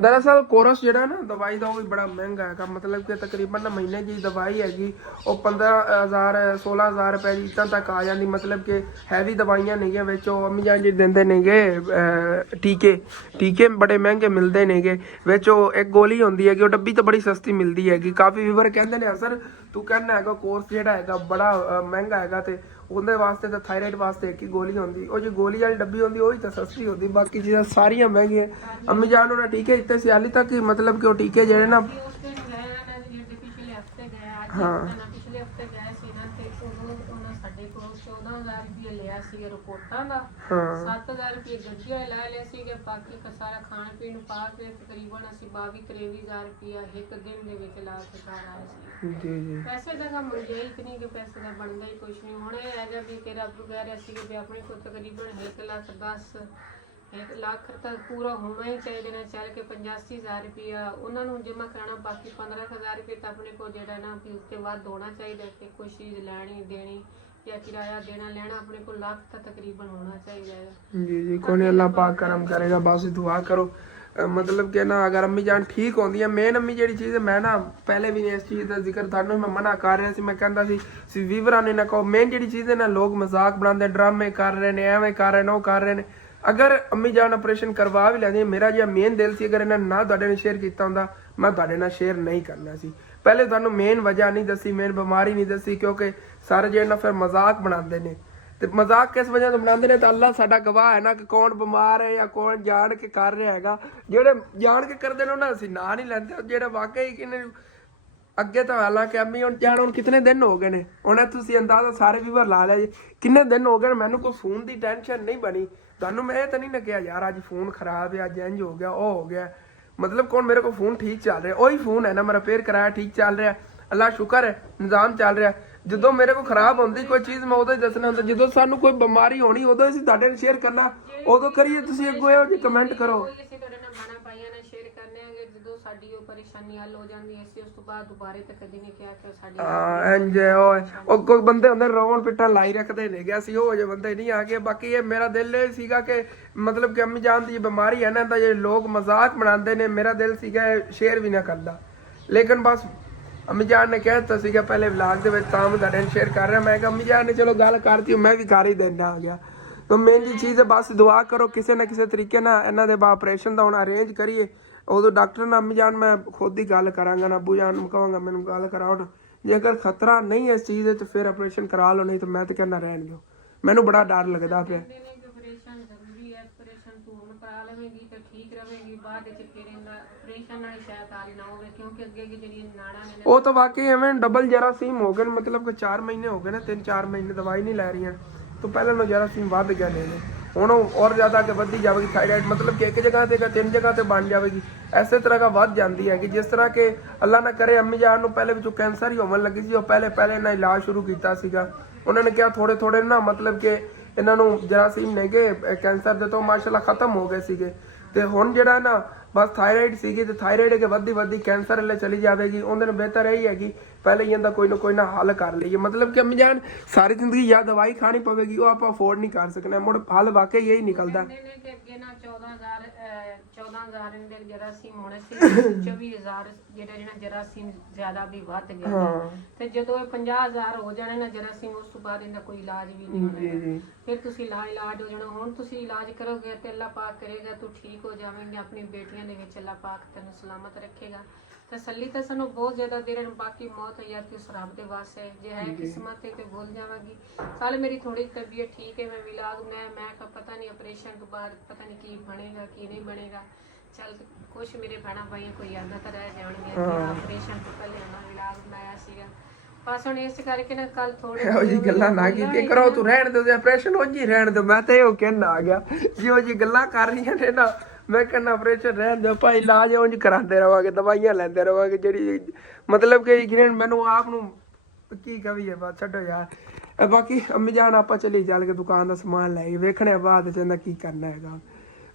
दरअसल कोरस ਜਿਹੜਾ ਨਾ ਦਵਾਈ ਦਾ ਉਹ ਵੀ ਬੜਾ ਮਹਿੰਗਾ ਹੈਗਾ, ਮਤਲਬ ਕਿ ਤਕਰੀਬਨ ਨਾ ਮਹੀਨੇ ਦੀ ਦਵਾਈ ਹੈਗੀ ਉਹ 15,000 16,000 ਰੁਪਏ ਦੀ ਇੱਦਾਂ ਤੱਕ ਆ ਜਾਂਦੀ। ਮਤਲਬ ਕਿ ਹੈਵੀ ਦਵਾਈਆਂ ਨੇਗੀਆਂ ਵਿੱਚ, ਉਹ ਅੰਮੀ ਜਾਨ ਜੀ ਦਿੰਦੇ ਨੇਗੇ ਟੀਕੇ ਬੜੇ ਮਹਿੰਗੇ ਮਿਲਦੇ ਨੇਗੇ ਵਿੱਚ। ਉਹ ਇੱਕ ਗੋਲੀ ਹੁੰਦੀ ਹੈਗੀ, ਉਹ ਡੱਬੀ ਤਾਂ ਬੜੀ ਸਸਤੀ ਮਿਲਦੀ ਹੈਗੀ। ਕਾਫੀ ਵੀਵਰ ਕਹਿੰਦੇ ਨੇ ਅਸਰ ਤੂੰ ਕਹਿੰਦਾ ਹੈਗਾ ਕੋਰਸ ਜਿਹੜਾ ਹੈਗਾ ਬੜਾ ਮਹਿੰਗਾ ਹੈਗਾ, ਤੇ ਉਹਦੇ ਵਾਸਤੇ ਤਾਂ ਥਾਇਰਾਇਡ ਵਾਸਤੇ ਇੱਕ ਹੀ ਗੋਲੀ ਹੁੰਦੀ, ਉਹ ਜੀ ਗੋਲੀ ਵਾਲੀ ਡੱਬੀ ਹੁੰਦੀ ਉਹ ਹੀ ਤਾਂ ਸਸਤੀ ਹੁੰਦੀ, ਬਾਕੀ ਚੀਜ਼ਾਂ ਸਾਰੀਆਂ ਮਹਿੰਗੀਆਂ। ਅੰਮੀ ਜਾਨ ਉਹਨਾਂ ਟੀਕੇ ਦਿੱਤੇ ਸੀ ਹਾਲੀ ਤੱਕ ਹੀ, ਮਤਲਬ ਕਿ ਉਹ ਟੀਕੇ ਜਿਹੜੇ ਨਾ ਹਾਂ ਪਿਛਲੇ ਹਫਤੇ ਗਏ ਸੀ ਨਾ, ਤੇ ਉਹਨਾਂ ਸਾਡੇ ਕੋਲ 14,000 ਰੁਪਏ ਲਿਆ ਸੀ ਰਿਪੋਰਟਾਂ ਦਾ, 7,000 ਰੁਪਏ ਗੱਡੀਆਂ ਲੈ ਲਿਆ ਸੀਗੇ, ਬਾਕੀ ਸਾਰਾ ਖਾਣ ਪੀਣ ਪਾ ਕੇ ਤਕਰੀਬਨ ਅਸੀਂ 22-23,000 ਰੁਪਇਆ ਇੱਕ ਦਿਨ ਦੇ ਵਿੱਚ ਲਾ ਕੇ ਘਰ ਆਏ ਸੀ। ਜੀ ਪੈਸੇ ਦਾ ਕੰਮ ਮੁੰਡੇ ਹੀ ਨਹੀਂ ਕਿ ਪੈਸੇ ਦਾ ਬਣਦਾ ਹੀ ਕੁਛ ਨਹੀਂ। ਹੁਣ ਇਹ ਹੈਗਾ ਵੀ ਤੇਰਾ ਅੱਬੂ ਕਹਿ ਰਿਹਾ ਸੀ ਕਿ ਆਪਣੇ ਕੋਲ ਤਕਰੀਬਨ 1,10,000 1 ਲੱਖ ਤੱਕ ਪੂਰਾ ਹੋਣਾ ਹੀ ਚਾਹੀਦਾ ਨਾ, ਚੱਲ ਕੇ 85,000 ਰੁਪਇਆ ਉਹਨਾਂ ਨੂੰ ਜਮ੍ਹਾਂ ਕਰਾਉਣਾ, ਬਾਕੀ 15,000 ਰੁਪਏ ਤਾਂ ਆਪਣੇ ਕੋਲ ਜਿਹੜਾ ਨਾ ਵੀ ਉਸ ਤੋਂ ਵੱਧ ਹੋਣਾ ਚਾਹੀਦਾ ਕਿ ਕੁਛ ਚੀਜ਼ ਲੈਣੀ ਦੇਣੀ ਜਾਂ ਕਿਰਾਇਆ ਦੇਣਾ ਲੈਣਾ, ਆਪਣੇ ਕੋਲ ਲੱਖ ਤਾਂ ਤਕਰੀਬਨ ਹੋਣਾ ਚਾਹੀਦਾ ਹੈ। ਜੀ ਕੋਈ ਨਹੀਂ, ਅੱਲਾਹ ਪਾਕ ਕਰਮ ਕਰੇਗਾ। ਬਸ ਦੁਆ ਕਰੋ ਮਤਲਬ ਕਿ ਨਾ ਅਗਰ ਅੰਮੀ ਜਾਨ ਠੀਕ ਹੁੰਦੀ ਹੈ, ਮੇਨ ਅੰਮੀ ਜਿਹੜੀ ਚੀਜ਼ ਹੈ, ਮੈਂ ਨਾ ਪਹਿਲੇ ਵੀ ਇਸ ਚੀਜ਼ ਦਾ ਜ਼ਿਕਰ ਤੁਹਾਨੂੰ ਮੈਂ ਮਨਾ ਕਰ ਰਿਹਾ ਸੀ, ਮੈਂ ਕਹਿੰਦਾ ਸੀ ਵੀਵਰਾਂ ਨੇ ਨਾ ਕਹੋ, ਮੇਨ ਜਿਹੜੀ ਚੀਜ਼ ਹੈ ਨਾ ਲੋਕ ਮਜ਼ਾਕ ਬਣਾਉਂਦੇ, ਡਰਾਮੇ ਕਰ ਰਹੇ ਨੇ, ਐਵੇਂ ਕਰ ਰਹੇ ਨੇ, ਉਹ ਕਰ ਰਹੇ ਨੇ। ਅਗਰ ਅੰਮੀ ਜਾਨ ਆਪਰੇਸ਼ਨ ਕਰਵਾ ਵੀ ਲੈਂਦੀ, ਮੇਰਾ ਜਿਹਾ ਮੇਨ ਦਿਲ ਸੀ ਅਗਰ ਇਹਨਾਂ ਨਾ ਤੁਹਾਡੇ ਨਾਲ ਸ਼ੇਅਰ ਕੀਤਾ ਹੁੰਦਾ ਮੈਂ ਤੁਹਾਡੇ ਨਾਲ ਸ਼ੇਅਰ ਨਹੀਂ ਕਰਨਾ ਸੀ। ਪਹਿਲੇ ਤੁਹਾਨੂੰ ਮੇਨ ਵਜ੍ਹਾ ਨਹੀਂ ਦੱਸੀ, ਮੇਨ ਬਿਮਾਰੀ ਨਹੀਂ ਦੱਸੀ, ਕਿਉਂਕਿ ਸਾਰੇ ਜਿਹੜੇ ਨਾ ਫਿਰ ਮਜ਼ਾਕ ਬਣਾਉਂਦੇ ਨੇ, ਤੇ ਮਜ਼ਾਕ ਕਿਸ ਵਜ੍ਹਾ ਤੋਂ ਬਣਾਉਂਦੇ ਨੇ ਤਾਂ ਅੱਲਾ ਸਾਡਾ ਗਵਾਹ ਹੈ ਨਾ ਕਿ ਕੌਣ ਬਿਮਾਰ ਹੈ ਜਾਂ ਕੌਣ ਜਾਣ ਕੇ ਕਰ ਰਿਹਾ ਹੈਗਾ। ਜਿਹੜੇ ਜਾਣ ਕੇ ਕਰਦੇ ਨੇ ਉਹਨਾਂ ਅਸੀਂ ਨਾਂ ਨਹੀਂ ਲੈਂਦੇ, ਜਿਹੜੇ ਵਾਕਈ ਕਿਨੇ ਅੱਗੇ ਤਾਂ ਹਾਲਾਂਕਿ ਅੰਮੀ ਹੁਣ ਜਾਣ ਹੁਣ ਕਿਤਨੇ ਦਿਨ ਹੋ ਗਏ ਨੇ, ਹੁਣ ਤੁਸੀਂ ਅੰਦਾਜ਼ਾ ਸਾਰੇ ਵੀਵਰ ਲਾ ਲਿਆ ਜੀ ਕਿੰਨੇ ਦਿਨ ਹੋ ਗਏ। ਮੈਨੂੰ ਕੋਈ ਫੋਨ ਦੀ ਟੈਨਸ਼ਨ ਨਹੀਂ ਬਣੀ, ਤੁਹਾਨੂੰ ਮੈਂ ਇਹ ਤਾਂ ਨਹੀਂ ਲੱਗਿਆ ਯਾਰ ਅੱਜ ਫੋਨ ਖਰਾਬ ਹੈ, ਅੱਜ ਇੰਜ ਹੋ ਗਿਆ ਉਹ ਹੋ ਗਿਆ। ਮਤਲਬ ਕੌਣ ਮੇਰੇ ਕੋਲ ਫੋਨ ਠੀਕ ਚੱਲ ਰਿਹਾ, ਉਹੀ ਫੋਨ ਹੈ ਨਾ ਮੈਂ ਰਿਪੇਅਰ ਕਰਾਇਆ, ਠੀਕ ਚੱਲ ਰਿਹਾ, ਅੱਲਾ ਸ਼ੁਕਰ ਹੈ ਨਿਜ਼ਾਮ ਚੱਲ ਰਿਹਾ। ਜਦੋਂ ਮੇਰੇ ਕੋਲ ਖਰਾਬ ਹੁੰਦੀ ਕੋਈ ਚੀਜ਼ ਮੈਂ ਉਦੋਂ ਹੀ ਦੱਸਣਾ ਹੁੰਦਾ, ਜਦੋਂ ਸਾਨੂੰ ਕੋਈ ਬਿਮਾਰੀ ਹੋਣੀ ਉਦੋਂ ਅਸੀਂ ਤੁਹਾਡੇ ਨਾਲ ਸ਼ੇਅਰ ਕਰਨਾ, ਉਦੋਂ ਕਰੀਏ। ਤੁਸੀਂ ਅੱਗੋਂ ਇਹੋ ਜਿਹੇ ਕਮੈਂਟ ਕਰੋ। ਸਾਡੀ ਉਹ ਪਰੇਸ਼ਾਨੀ ਹੱਲ ਹੋ ਜਾਂਦੀ ਹੈ। ਅਸੀਂ ਉਸ ਤੋਂ ਬਾਅਦ ਦੁਬਾਰੇ ਤਾਂ ਕਦੀ ਨਹੀਂ ਕਿਹਾ ਕਿ ਸਾਡੀ ਇੰਜ ਉਹ ਕੋਈ ਬੰਦੇ ਹੁੰਦੇ ਰੋਣ ਪਿੱਟਾਂ ਲਾਈ ਰੱਖਦੇ ਨੇ ਗਿਆ ਸੀ, ਉਹ ਜੇ ਬੰਦੇ ਨਹੀਂ ਆ ਗਏ। ਬਾਕੀ ਇਹ ਮੇਰਾ ਦਿਲ ਇਹ ਸੀਗਾ ਕਿ ਮਤਲਬ ਕਿ ਅੰਮੀ ਜਾਨ ਦੀ ਬਿਮਾਰੀ ਹੈ ਨਾ, ਤਾਂ ਜੇ ਲੋਕ ਮਜ਼ਾਕ ਬਣਾਉਂਦੇ ਨੇ, ਮੇਰਾ ਦਿਲ ਸੀਗਾ ਸ਼ੇਅਰ ਵੀ ਨਾ ਕਰਦਾ, ਲੇਕਿਨ ਬਸ ਅੰਮੀ ਜਾਨ ਨੇ ਕਹਿ ਦਿੱਤਾ ਸੀਗਾ ਪਹਿਲੇ ਵਲੌਗ ਦੇ ਵਿੱਚ, ਤਾਂ ਮੈਂ ਤੁਹਾਡੇ ਨਾਲ ਸ਼ੇਅਰ ਕਰ ਰਿਹਾ। ਮੈਂ ਕਿਹਾ ਅੰਮੀ ਜਾਨ ਨੇ ਚਲੋ ਗੱਲ ਕਰਤੀ, ਮੈਂ ਵੀ ਕਰ ਹੀ ਦੇਣਾ ਆ ਗਿਆ। ਤਾਂ ਮੇਨ ਜੀ ਚੀਜ਼ ਹੈ ਬਸ ਦੁਆ ਕਰੋ ਕਿਸੇ ਨਾ ਕਿਸੇ ਤਰੀਕੇ ਨਾਲ ਇਹਨਾਂ ਦੇ ਆਪਰੇਸ਼ਨ ਦਾ ਹੁਣ ਅਰੇਂਜ ਕਰੀਏ। ਉਦੋਂ ਡਾਕਟਰ ਨਾਲ ਅੰਮੀ ਜਾਨ ਮੈਂ ਖੁਦ ਹੀ ਗੱਲ ਕਰਾਂਗਾ ਨਾ, ਅੱਬੂ ਜਾਨ ਨੂੰ ਕਹਾਂਗਾ ਮੈਨੂੰ ਗੱਲ ਕਰਾਉਣ, ਜੇਕਰ ਖਤਰਾ ਨਹੀਂ ਇਸ ਚੀਜ਼ ਦੇ ਤਾਂ ਫਿਰ ਆਪਰੇਸ਼ਨ ਕਰਾ ਲਓ, ਨਹੀਂ ਤਾਂ ਮੈਂ ਤਾਂ ਕਹਿੰਦਾ ਰਹਿਣ ਦਿਓ, ਮੈਨੂੰ ਬੜਾ ਡਰ ਲੱਗਦਾ ਪਿਆ। ਆਪਰੇਸ਼ਨ ਜ਼ਰੂਰੀ ਹੈ, ਆਪਰੇਸ਼ਨ ਤੂੰ ਹੁਣ ਕਰਾ ਲਵੇਂਗੀ ਤਾਂ ਠੀਕ ਰਵੇਂਗੀ, ਬਾਅਦ ਵਿੱਚ ਫਿਰ ਇਹਦਾ ਆਪਰੇਸ਼ਨ ਨਾਲ ਸ਼ਾਇਦ ਹਾਲ ਨਾ ਹੋਵੇ, ਕਿਉਂਕਿ ਅੱਗੇ ਜਿਹੜੀਆਂ ਨਾੜਾਂ ਨੇ ਉਹ ਤਾਂ ਵਾਕਈ ਐਵੇਂ ਡਬਲ ਜਰਾਸੀਮ ਹੋ ਗਏ, ਮਤਲਬ ਕਿ 4 ਮਹੀਨੇ ਹੋ ਗਏ ਨੇ, 3-4 ਮਹੀਨੇ ਦਵਾਈ ਨਹੀਂ ਲੈ ਰਹੀਆਂ, ਤੋਂ ਪਹਿਲਾਂ ਨੂੰ ਜਰਾਸੀਮ ਵੱਧ ਗਏ ਨੇ ਹੁਣ और ज़्यादा के बढ़ती जाएगी थायराइड, मतलब कि एक जगह से 3 जगह से बन जाएगी, ऐसे तरह का बढ़ जाती है कि जिस तरह के अल्लाह ना करे अम्मी जान को पहले जो कैंसर ही होने लगी थी, वो पहले ना इलाज शुरू किया सीगा उन्होंने क्या थोड़े ना मतलब कि इन्हों जरासीम ने के कैंसर दे तो माशाल्लाह खत्म हो गए सीगे, ते हुण जिहड़ा ना बस थायराइड सीगी ते थायराइड के वधी कैंसर वाले चली जाएगी। उन्हें बेहतर यही है कि पहले ही इनका कोई ना हल कर लीजिए, मतलब कि अम्मी जान सारी जिंदगी या दवाई खानी पवेगी, वो आप अफोर्ड नहीं कर सकते, मुड़ हल वाकई यही निकलता। 14,000 ਦੇ ਜਰਾਸੀਮ ਹੋਣੇ ਸੀ, 24,000 ਜਿਹੜਾ ਜਰਾਸੀਮ ਜ਼ਿਆਦਾ ਵੀ ਵੱਧ ਗਿਆ, ਤੇ ਜਦੋਂ ਇਹ 50,000 ਹੋ ਜਾਣੇ ਨਾ ਜਰਾਸੀਮ, ਉਸ ਤੋਂ ਬਾਅਦ ਇਹਦਾ ਕੋਈ ਇਲਾਜ ਵੀ ਨਹੀਂ ਹੋਣਾ, ਫਿਰ ਤੁਸੀਂ ਇਲਾਜ ਹੋ ਜਾਣਾ। ਹੁਣ ਤੁਸੀਂ ਇਲਾਜ ਕਰੋਗੇ ਤੇ ਅੱਲਾਹ ਪਾਕ ਕਰੇਗਾ ਤੂੰ ਠੀਕ ਹੋ ਜਾਵੇਂਗੇ, ਆਪਣੀ ਬੇਟੀਆਂ ਦੇ ਵਿੱਚ ਅੱਲਾਹ ਪਾਕ ਤੈਨੂੰ ਸਲਾਮਤ ਰੱਖੇਗਾ। ਤਸੱਲੀ ਤਾਂ ਸਾਨੂੰ ਬਹੁਤ ਜ਼ਿਆਦਾ ਦੇ ਰਹੇ, ਬਾਕੀ ਮੌਤ ਯਾਰ ਕਿ ਉਸ ਰੱਬ ਦੇ ਵਾਸਤੇ ਜੇ ਹੈ ਕਿਸਮਤ ਤੇ ਭੁੱਲ ਜਾਵਾਂਗੀ। ਕੱਲ ਮੇਰੀ ਥੋੜੀ ਤਬੀਅਤ ਠੀਕ ਹੈ, ਮੈਂ ਵਿਲਾਗ ਮੈਂ ਪਤਾ ਨਹੀਂ ਆਪਰੇਸ਼ਨ ਤੋਂ ਬਾਅਦ ਪਤਾ ਨਹੀਂ ਕੀ ਬਣੇਗਾ ਕੀ ਨਹੀਂ ਬਣੇਗਾ, ਚੱਲ ਕੁਛ ਮੇਰੇ ਭੈਣਾਂ ਭਾਈਆਂ ਕੋਈ ਯਾਦਾਂ ਤਾਂ ਰਹਿ ਜਾਣਗੀਆਂ ਆਪਰੇਸ਼ਨ ਤੋਂ ਪਹਿਲੇ ਉਹਨਾਂ ਵਿਲਾਗ ਬਣਾਇਆ ਸੀਗਾ। ਬਸ ਹੁਣ ਇਸ ਕਰਕੇ ਨਾ ਕੱਲ ਥੋੜੇ ਇਹੋ ਜੀ ਗੱਲਾਂ ਨਾ ਕੀਤੀ ਕਰੋ, ਤੂੰ ਰਹਿਣ ਦੇ ਆਪਰੇਸ਼ਨ ਹੋ ਜੀ ਰਹਿਣ ਦੇ, ਮੈਂ ਤਾਂ ਇਹੋ ਕਹਿਣ ਆ ਗਿਆ ਜਿਹੋ ਜੀ ਗੱਲਾਂ ਕਰ ਰਹੀਆਂ ਨੇ ਨਾ, ਮੈਂ ਕਹਿੰਦਾ ਆਪਰੇਸ਼ਨ ਰਹਿਣ ਦਿਓ ਭਾਈ, ਇਲਾਜ ਉਂਝ ਕਰਾਉਂਦੇ ਰਵਾਂਗੇ, ਦਵਾਈਆਂ ਲੈਂਦੇ ਰਵਾਂਗੇ, ਜਿਹੜੀ ਮਤਲਬ ਕਿ ਜਿਹਨੇ ਮੈਨੂੰ ਆਪ ਨੂੰ ਕੀ ਕਵੀਏ ਬਸ ਛੱਡੋ ਯਾਰ। ਬਾਕੀ ਅੰਮੀ ਜਾਨ ਆਪਾਂ ਚਲੀ ਚੱਲ ਕੇ ਦੁਕਾਨ ਦਾ ਸਮਾਨ ਲੈ ਕੇ ਵੇਖਣੇ ਬਾਅਦ ਚ ਕੀ ਕਰਨਾ ਹੈਗਾ,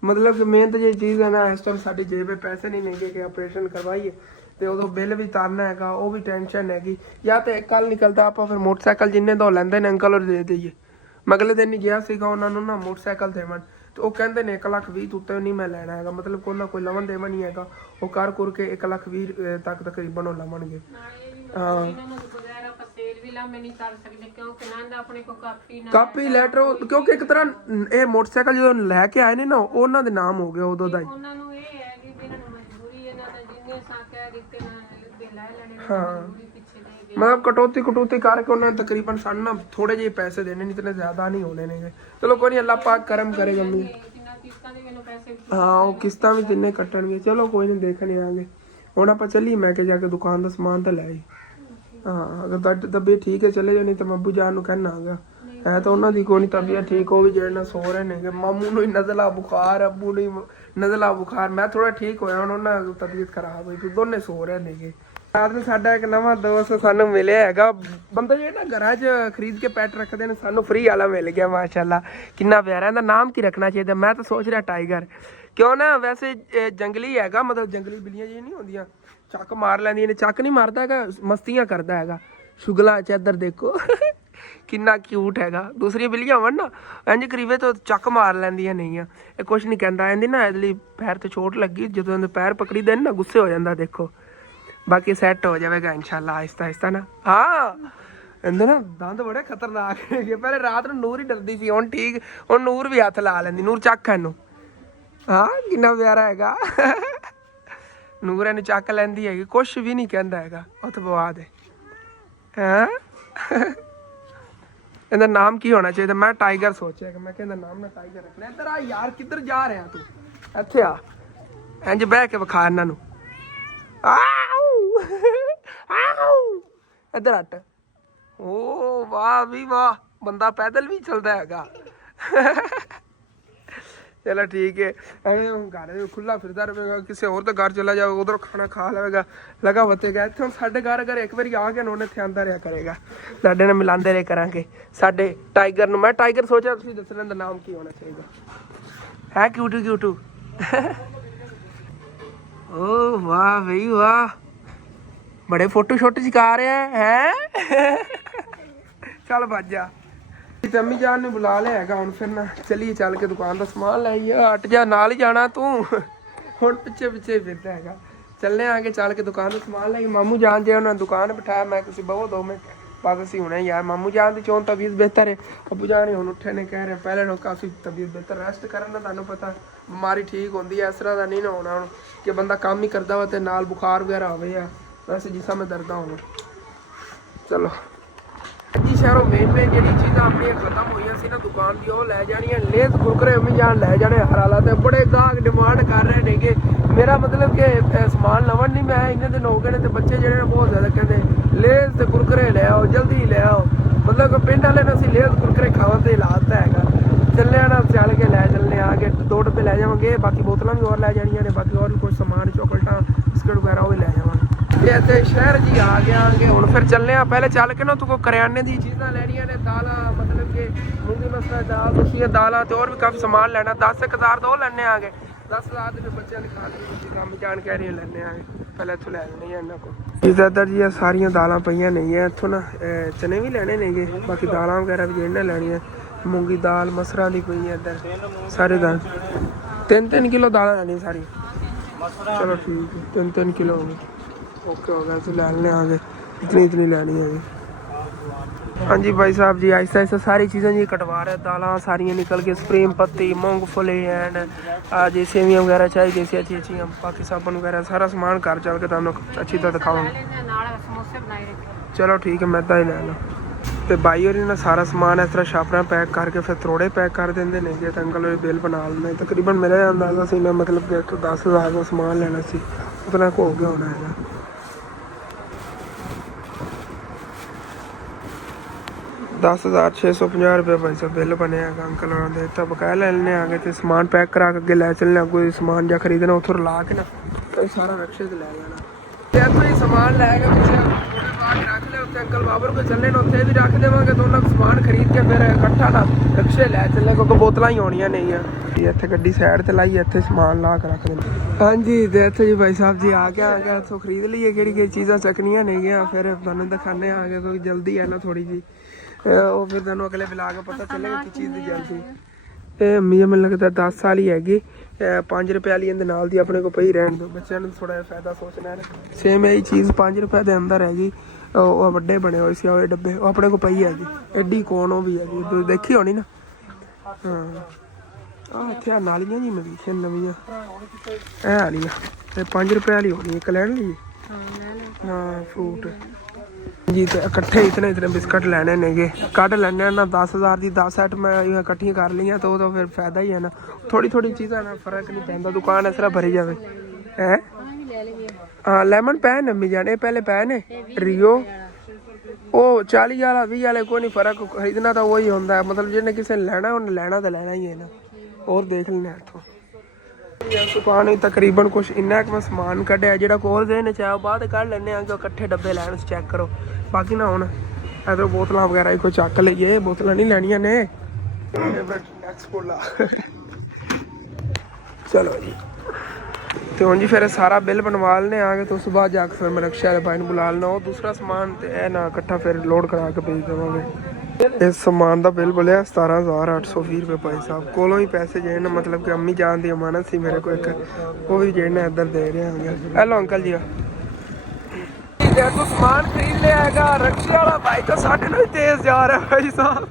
मतलब कि मेहनत जी चीज़ है ना, इस टाइम साड़ी जेब में पैसे नहीं लेंगे कि ऑपरेशन करवाइए, तो उदो बिल भी तारना है, वो भी टेंशन हैगी। या तो एक कल निकलता आप फिर मोटरसाइकिल जिन्हें तो लेंदे ने अंकल और दे दईए, मैं अगले दिन ही गया सीगा उन्होंने ना मोटरसाइकिल देवन, तो वो कहते ने 1,20,000 उत्ते नहीं मैं लैना है, मतलब कोई लवन देवन नहीं है, वो कर कुर के 1,20,000 तक तकरीबन वो लवणगे। ਕਾਪੀ ਲੈਟਰ, ਕਿਉਂਕਿ ਇੱਕ ਤਰ੍ਹਾਂ ਇਹ ਮੋਟਰਸਾਈਕਲ ਜਦੋਂ ਲੈ ਕੇ ਆਏ ਨੇ ਨਾ ਉਹਨਾਂ ਦੇ ਨਾਮ ਹੋ ਗਿਆ ਉਦੋਂ ਦਾ ਹੀ, ਉਹਨਾਂ ਨੂੰ ਇਹ ਹੈ ਕਿ ਜਿਹਨਾਂ ਨੂੰ ਮਜਬੂਰੀ ਇਹਨਾਂ ਦਾ ਜਿੰਨੇ ਸਾਕਿਆ ਦਿੱਤੇ ਨਾ ਦੇ ਲੈ ਲੈਣੇ ਮਜਬੂਰੀ ਪਿੱਛੇ ਦੇ मतलब कटौती करके उन्होंने तकरीबन सानू ना थोड़े जे पैसे देने, नहीं इतने ज्यादा नहीं होने ने। चलो कोई नहीं, अल्लाह पाक करम करेगा। हाँ वो किस्तां भी तिन्ने कट्टणगे, चलो कोई नहीं देखने आगे। हुण आपां चली, मैं के जाके दुकान दा समान तो लै आई। हाँ अगर तुहाडी तबीयत ठीक है चले जाओ, नहीं तो मैं अब्बू जान नूं कहना आ गया है, तो उन्होंने कोई नहीं तबीयत ठीक, वो भी जेड़े ना सो रहे ने। मामू नूं नज़ला बुखार, अब्बू नूं नज़ला बुखार, मैं थोड़ा ठीक होया, हुण उन्हां दी तबीयत खराब होई, दोने सो रहे ने। रात में साडा एक नवां दोस्त सानू मिलिया हैगा, बंदा जे ना घरां च खरीद के पैट रखदे ने, सानू फ्री वाला मिल गया माशाल्लाह, किन्ना प्यारा। इहदा नाम की रखना चाहिए? मैं तो सोच रहा टाइगर, क्यों ना वैसे जंगली हैगा, मतलब जंगली बिल्लियां जी नहीं होंदियां चक मार लैंदियां ने, चक नहीं मारदा हैगा, मस्तियां करदा हैगा। शुगला च इधर देखो किन्ना क्यूट हैगा। दूसरी बिल्लियां होवन ना इंज करीबे तो चक मार लैंदियां नहीं आ, ये कुछ नहीं कहंदा, इंदी ना इहदे पैर ते चोट लगी, जदों इहदे पैर पकड़ी दे ना गुस्से हो जांदा। देखो बाकी सैट हो जाएगा इंशाल्लाह आहिस्ता आहिस्ता ना। हाँ इंदे ना दंद बड़े खतरनाक है, पहले रात नूं नूर ही डरदी सी, हुण ठीक, हुण नूर भी हथ ला लैंदी। नूर चक है इनू, हाँ किन्ना प्यारा हैगा नूर इनू चक लैंदी हैगी, कुछ भी नहीं कहंदा हैगा। उत्त पवा दे। हाँ इहदा नाम की होना चाहिए? मैं टाइगर सोचा कि मैं कहंदा नाम ना टाइगर रखना। इधर आ यार, किधर जा रहा तू? इत्थे आ, इंज बह के विखा इन्हां नूं। इधर हट। ओ वाह भी वाह, बंदा पैदल भी चलता हैगा चलो ठीक है, घर खुला फिरदा रहेगा, किसी और घर चला जाएगा, उधर खाना खा लेगा, लगा बतेगा। इतने साढ़े घर अगर एक बार आ गया उन्हें इतने आंदा रहा करेगा, साढ़े ने मिलाते रहे करांगे। साढ़े टाइगर नूं मैं टाइगर सोचा, तुसीं दस इहदा नाम की होना चाहिए? है क्यूटू क्यूटू ओ वाह भाई वाह, बड़े फोटो शोटो चिका रहे हैं। चल भज जा, अम्मी जान ने बुला लिया हैगा हुण, फिर ना चलिए चल के दुकान का समान लाइए। हट जा, नाल ही जाना तू, हुण पिछे पिछे फिरदा हैगा। चलने आगे चल के दुकान का समान लाइए। मामू जान जे उन्होंने दुकान बिठाया, मैं किसी बहुत 2 मिनट बस असी हुणे यार। मामू जान की चोन तबीयत बेहतर है, अबू जान ही हुण उठे ने, कह रहे पहले लोग काफ़ी तबीयत बेहतर, रेस्ट करन ना, तुहानूं पता बीमारी ठीक होंदी है, इस तरह का नहीं ना होना हुण कि बंदा काम ही करता वा ते नाल बुखार वगैरह होवे या वैसे जिसम में दर्द होना। चलो जी शहरों मेन जी चीज़ा अपनी खत्म हुई सी ना दुकान की, वो लै जानियां। लेस कुरकुरे अम्मी जान लै जाने हर हालत। बड़े गाहक डिमांड कर रहे हैं कि मेरा मतलब कि समान लवन नहीं, मैं इन्ने दिन हो गए ने, बच्चे जो बहुत ज़्यादा कहते लेस तो कुरकुरे ले आओ, जल्दी ले आओ। मतलब कि पिंड वाले ने असं लेस कुरकुरे खावन से लात हैगा। चलने ना चल के लै चलने आगे 2 डब्बे लै जावांगे, बाकी बोतलों भी और लै जानियां ने, बाकी और भी कुछ समान चॉकलेटां बिस्किट वगैरह वो भी लै जावांगे। इतने शहर जी आ गया कि हुण फिर चलने पहले चल के ना तू करियाने की चीज़ां लैनियां ने, दालां मतलब कि मूंगी मसरा दाल, दूसरी दालां तो और भी काफ़ी समान लैना। 10,000 तो लैने आ गए, 10,000 के बच्चों ने खाने की काम जानकारी लैने आ गए। पहले इत्थों लै लैने इन्होंने को ज़्यादातर जी सारियां दालां पईयां नहीं है इत्थों ना। चने भी लैने ने गे, बाकी दालां वगैरह भी जिन्हें लैनियां, मूंगी दाल मसरा दी पई है इधर सारी दाल। 3-3 किलो दालां लैनियां सारी। चलो ठीक है, 3-3 किलो हो गए। ओके हो गया, तो ले लेने आगे, इतनी लैनी है जी। हाँ जी भाई साहब जी, आहिस्ता आहिस्ता सारी चीज़ें जी कटवा रहे। दालां सारियाँ निकल के, स्प्रेम पत्ती, मूंगफली एंड जी सेवियाँ वगैरह चाहिए जैसी अच्छी अच्छी, बाकी साबन वगैरह सारा समान घर चल के तुम अच्छी तरह दिखाऊंगा। चलो ठीक है, मैदा ही ले लो। तो भाई और ना सारा समान इस तरह छापरा पैक करके फिर त्रोड़े पैक कर देंगे ने कि अंकल बिल बना लें। तकरीबन मेरे अंदाजा से मैं मतलब कि 10,000 का समान लेना सी, उतना हो गया होना है। 10,650 रुपये भाई साहब बिल बने अंकल होर तो बकाया लेने आ गए। तो समान पैक करा के अगे लै चलने, कोई समान जा खरीदना उतों ला के ना तो सारा रक्शे से लै जाना। इतों ही समान लैके पिछले रख लिया उत्ते अंकल बाबर को चलने ने, उत्थे भी रख देवांगे तो उन्होंने समान खरीद के फिर इकट्ठा ना रक्शे लै चलने, क्योंकि बोतलां ही होनियां नहीं है। इत्थे गड्डी साइड ते लाइए, इत्थे समान ला के रख देना। हाँ जी, तो इत्थे जी भाई साहब जी आ गया इत्थों खरीद लीए केड़ी चीज़ां चकनियां नहीं गया, फिर तुहानूं दिखाने आ गए क्योंकि जल्दी है ना थोड़ी जी, वो फिर तुहानूं अगले ब्लॉग में पता चलेगा कि चीज़ दी जल्दी। अम्मी मैनूं लगदा 10 साल ही हैगी, 5 रुपए वाली इहदे नाल दी अपने को पई रहन दो, बच्चों ने थोड़ा फायदा सोचना है। सेम यही चीज़ 5 रुपए के अंदर हैगी, वो वड्डे बने हुए सी वो डब्बे, वो अपने को पई हैगी एड्डी कौन वो भी हैगी, देखी होनी ना। हाँ इत्थे नालियां जी मैं दिखियां नवियां है वालियां, 5 रुपए वाली होनी, एक लैन ली। हाँ फ्रूट जी, तो इकट्ठे इतने बिस्किट लैने ने गे, कट लैने ना 10,000 की 10 सैट मैं इकट्ठियां कर लियां तो फिर फायदा ही है ना। थोड़ी थोड़ी चीज़ां ना फर्क नहीं पैंदा, दुकान इस तरह भरी जाए है। हाँ लेमन पै ने अम्मी जाने, पहले पै ने रियो, वो 40 वाला 20 वाले कोई नहीं फर्क, खरीदना तो वही होंदा है, मतलब जिन्हें किसी ने लेना उन्हें लेना तो लेना ही है ना। और देख लेने इतों दुकान ही तकरीबन कुछ इन्ना मैं समान कढ़िया जो कोल देने चाहे बाद कढ़ लेने कट्ठे डब्बे लैन चैक करो। बाकी ना हूँ इधर बोतल वगैरह ही कोई चक लीए, बोतल नहीं लैनिया ने। चलो जी, तो हूँ जी फिर सारा बिल बनवा लेने आ गए, तो उस बाद जाकर फिर मैं रक्शे वाले भाई बुला लेना, और दूसरा समान तो है ना इकट्ठा फिर लोड करा के भेज देवांगे। इस समान का बिल बोलिया 17,820 रुपये भाई साहब कोलों ही पैसे जे ना, मतलब कि अम्मी जान की अमानत सी मेरे को एक, वो भी जे इधर दे रहे हैं। हेलो अंकल जी, तो समान खरीद लिया है, रक्शे वाला भाई तो साढ़े ना तेज जा रहा है भाई साहब,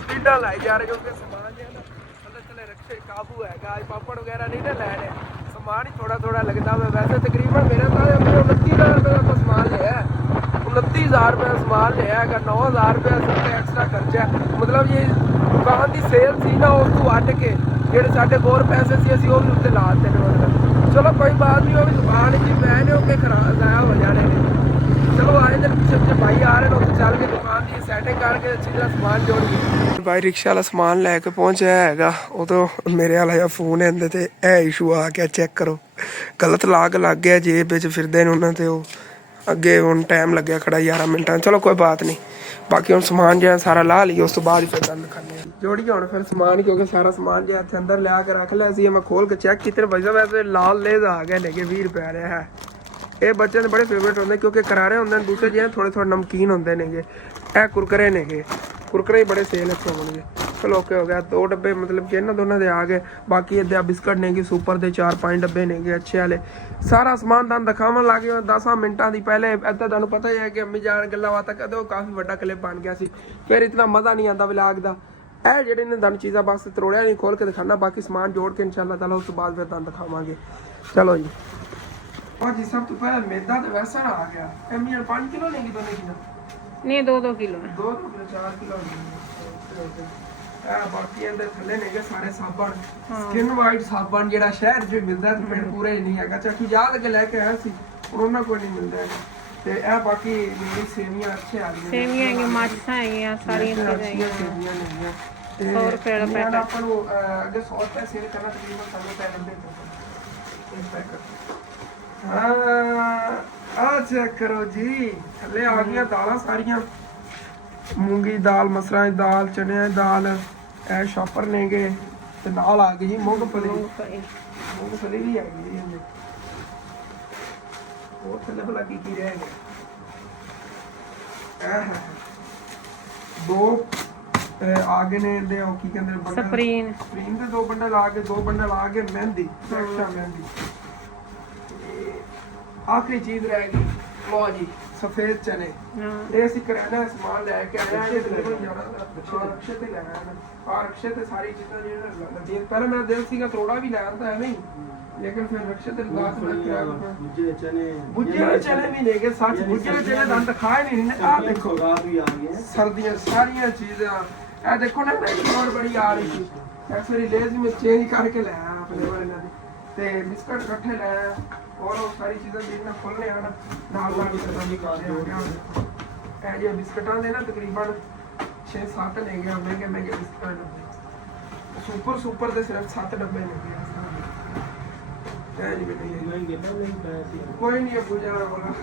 स्पीडा लाई जा रहे क्योंकि समान जो है ना पता चले रक्शे काबू है, पापड़ वगैरह नहीं ना लै रहे, समान ही थोड़ा थोड़ा लगता है। वैसे तकरीबन मेरे साथ 29,000 रुपये का समान लिया है, 29,000 रुपये समान लिया है, 9,000 रुपये सबका एक्स्ट्रा खर्चा है। मतलब ये दुकान की सेल सी ना उस तो वट के जो साढ़े होर पैसे से असी वो भी उत्ते लाते हैं। मतलब चलो कोई बात नहीं, वो भी दुकान जी मैंने होके खराब ज़ाया हो जाने ने। चलो आए दिन पीछे पीछे भाई आ रहे हैं, उत्ते चल के दुकान की सैटिंग करके अच्छी तरह समान जोड़ के भाई रिक्शा वाला समान लैके पहुँचा है। उदों मेरे वाला जो फोन है इशू आ गया, चेक करो गलत लाग लग गया जेब फिरदे ने उन्होंने, तो ਅੱਗੇ ਹੁਣ ਟਾਈਮ ਲੱਗਿਆ ਖੜਾ 11 ਮਿੰਟਾਂ। ਚਲੋ ਕੋਈ ਬਾਤ ਨਹੀਂ, ਬਾਕੀ ਹੁਣ ਸਮਾਨ ਜਿਹੜਾ ਸਾਰਾ ਲਾ ਲਈਏ, ਉਸ ਤੋਂ ਬਾਅਦ ਫਿਰ ਦੰਦ ਖਾਣੇ ਜੋੜੀ। ਹੁਣ ਫਿਰ ਸਮਾਨ, ਕਿਉਂਕਿ ਸਾਰਾ ਸਮਾਨ ਜਿਹਾ ਇੱਥੇ ਅੰਦਰ ਲਿਆ ਕੇ ਰੱਖ ਲਿਆ ਸੀ, ਮੈਂ ਖੋਲ ਕੇ ਚੈੱਕ ਕੀਤੇ ਵਜਾ ਵੈਸੇ ਲਾਲ ਲੇਜ਼ ਆ ਗਏ ਨੇ ਕਿ 20 ਰੁਪਏ ਰਿਹਾ ਹੈ। ਇਹ ਬੱਚਿਆਂ ਦੇ ਬੜੇ ਫੇਵਰੇਟ ਹੁੰਦੇ ਕਿਉਂਕਿ ਕਰਾਰੇ ਹੁੰਦੇ ਨੇ, ਦੂਸਰੇ ਜਿਹੜੇ ਥੋੜੇ ਨਮਕੀਨ ਹੁੰਦੇ ਨੇਗੇ। ਇਹ ਕੁਰਕਰੇ ਨੇਗੇ, ਕੁਰਕਰੇ ਹੀ ਬੜੇ ਸੇਲ ਇੱਥੇ ਹੋਣਗੇ। ਚਲੋ ਓਕੇ ਹੋ ਗਿਆ, 2 ਡੱਬੇ ਮਤਲਬ ਕਿ ਇਹਨਾਂ ਦੋਨਾਂ ਦੇ ਆ ਗਏ। ਬਾਕੀ ਇਹਦੇ ਬਿਸਕਟ ਨੇਗੇ ਸੁਪਰ ਦੇ 4-5 ਡੱਬੇ ਨੇਗੇ ਅੱਛੇ ਵਾਲੇ। ਸਾਰਾ ਸਮਾਨ ਤੁਹਾਨੂੰ ਦਿਖਾਉਣ ਲੱਗ ਗਿਆ 10 ਮਿੰਟਾਂ ਦੀ ਪਹਿਲੇ। ਇੱਦਾਂ ਤੁਹਾਨੂੰ ਪਤਾ ਹੀ ਹੈ ਕਿ ਅੰਮੀ ਜਾਨ ਗੱਲਾਂ ਬਾਤਾਂ ਕਰਦੇ, ਉਹ ਕਾਫੀ ਵੱਡਾ ਕਲਿੱਪ ਬਣ ਗਿਆ ਸੀ, ਫਿਰ ਇਤਨਾ ਮਜ਼ਾ ਨਹੀਂ ਆਉਂਦਾ ਵਲੌਗ ਦਾ। ਇਹ ਜਿਹੜੇ ਨੇ ਦੰਦ ਚੀਜ਼ਾਂ ਬਸ ਤਰੋੜਿਆ ਨਹੀਂ, ਖੋਲ ਕੇ ਦਿਖਾਣਾ, ਬਾਕੀ ਸਮਾਨ ਜੋੜ ਕੇ ਇਨਸ਼ਾਅੱਲਾ ਤਾਲਾ ਉਸ ਤੋਂ ਬਾਅਦ ਫਿਰ ਤੁਹਾਨੂੰ ਦਿਖਾਵਾਂਗੇ। ਚਲੋ ਜੀ। और जी सब तो पहले मैदा तो वैसा आ गया। एम 5 किलो लेंगी दोनों किलो? नहीं 2-2 किलो है। 2 किलो 4 किलो बाकी अंदर थले नेगे सारे साबन, स्किन वाइट साबन जेड़ा शहर च मिलदा है, पिंड पूरे नहीं हैगा। चाचू याद के लेके आया सी, उन्होंने कोई नहीं मिलदा है। ते ए बाकी मेरी सेवियां अच्छे आ गई, सेवियां हैं, माछा हैं, सारी चीजें हैं। सेवियां नहीं है 100 रुपए का पैकेट। अपन अगर 100 रुपए सेल करना तकरीबन 90 रुपए एक पैकेट। हाँ चेक करो जी, थले आ गई दाल सारिया, मूंगी दाल, मसरा की दाल, चने की दाल, ए शॉपर नेगे ते नाल आ गई जी मूंगफली। मूंगफली भी आ गई जी। और थले भला की रह गया? 2 आगे ने दे ओ की कहंदे बंडल स्प्रीन दे 2 बंडल आ गए, 2 बंडल आ गए मेहंदी, एक्स्ट्रा मेहंदी। आखिरी चीज रह गई लो जी, सफेद चने। ये ਅਸੀਂ ਕਰਿਆਨਾ ਸਮਾਨ ਲੈ ਕੇ ਆਇਆ, ਇਹ ਤੇ ਜਾਣਾ ਰਕਸ਼ੇ ਤੇ ਲੈ ਆਇਆ ਨਾ। ਰਕਸ਼ੇ ਤੇ ਸਾਰੀ ਚੀਜ਼ਾਂ ਜਿਹੜੀਆਂ ਲੱਗਦੀਆਂ, ਪਹਿਲਾਂ ਮੈਂ ਦਿਲ ਸੀਗਾ ਥੋੜਾ ਵੀ ਲੈ ਆਂਦਾ ਐਵੇਂ ਹੀ, ਲੇਕਿਨ ਫਿਰ ਰਕਸ਼ੇ ਤੇ ਲਗਾ ਕੇ ਰੱਖਿਆ। ਬੁੱਝੇ ਚਨੇ ਵੀ ਲੈਗੇ, ਸੱਚ ਬੁੱਝੇ ਚਨੇ ਦੰਦ ਖਾਏ ਨਹੀਂ ਨੇ। ਆਹ ਦੇਖੋ ਰਾਤ ਵੀ ਆ ਗਈ, ਸਰਦੀਆਂ ਸਾਰੀਆਂ ਚੀਜ਼ਾਂ। ਇਹ ਦੇਖੋ ਨਾ ਮੇਰੀ ਬਹੁਤ ਬੜੀ ਆ ਰਹੀ ਸੀ, ਇਸ ਵਾਰੀ ਲੇਜ਼ ਮੈਂ ਚੇਂਜ ਕਰਕੇ ਲੈ ਆਇਆ ਆਪਣੇ ਵਾਲੇ ਨਾਲ ਤੇ ਬਿਸਕਟ ਇਕੱਠੇ ਲੈ ਆਇਆ। और वो सारी चीज़ें देखना खोलने आना नाल भी करते हो गया। ये बिस्कटां दे ना तकरीबन 6-7 ले गया, महंगे बिस्कट। सुपर दे सिर्फ 7 डब्बे ले गया। कोई नहीं पूजा वाला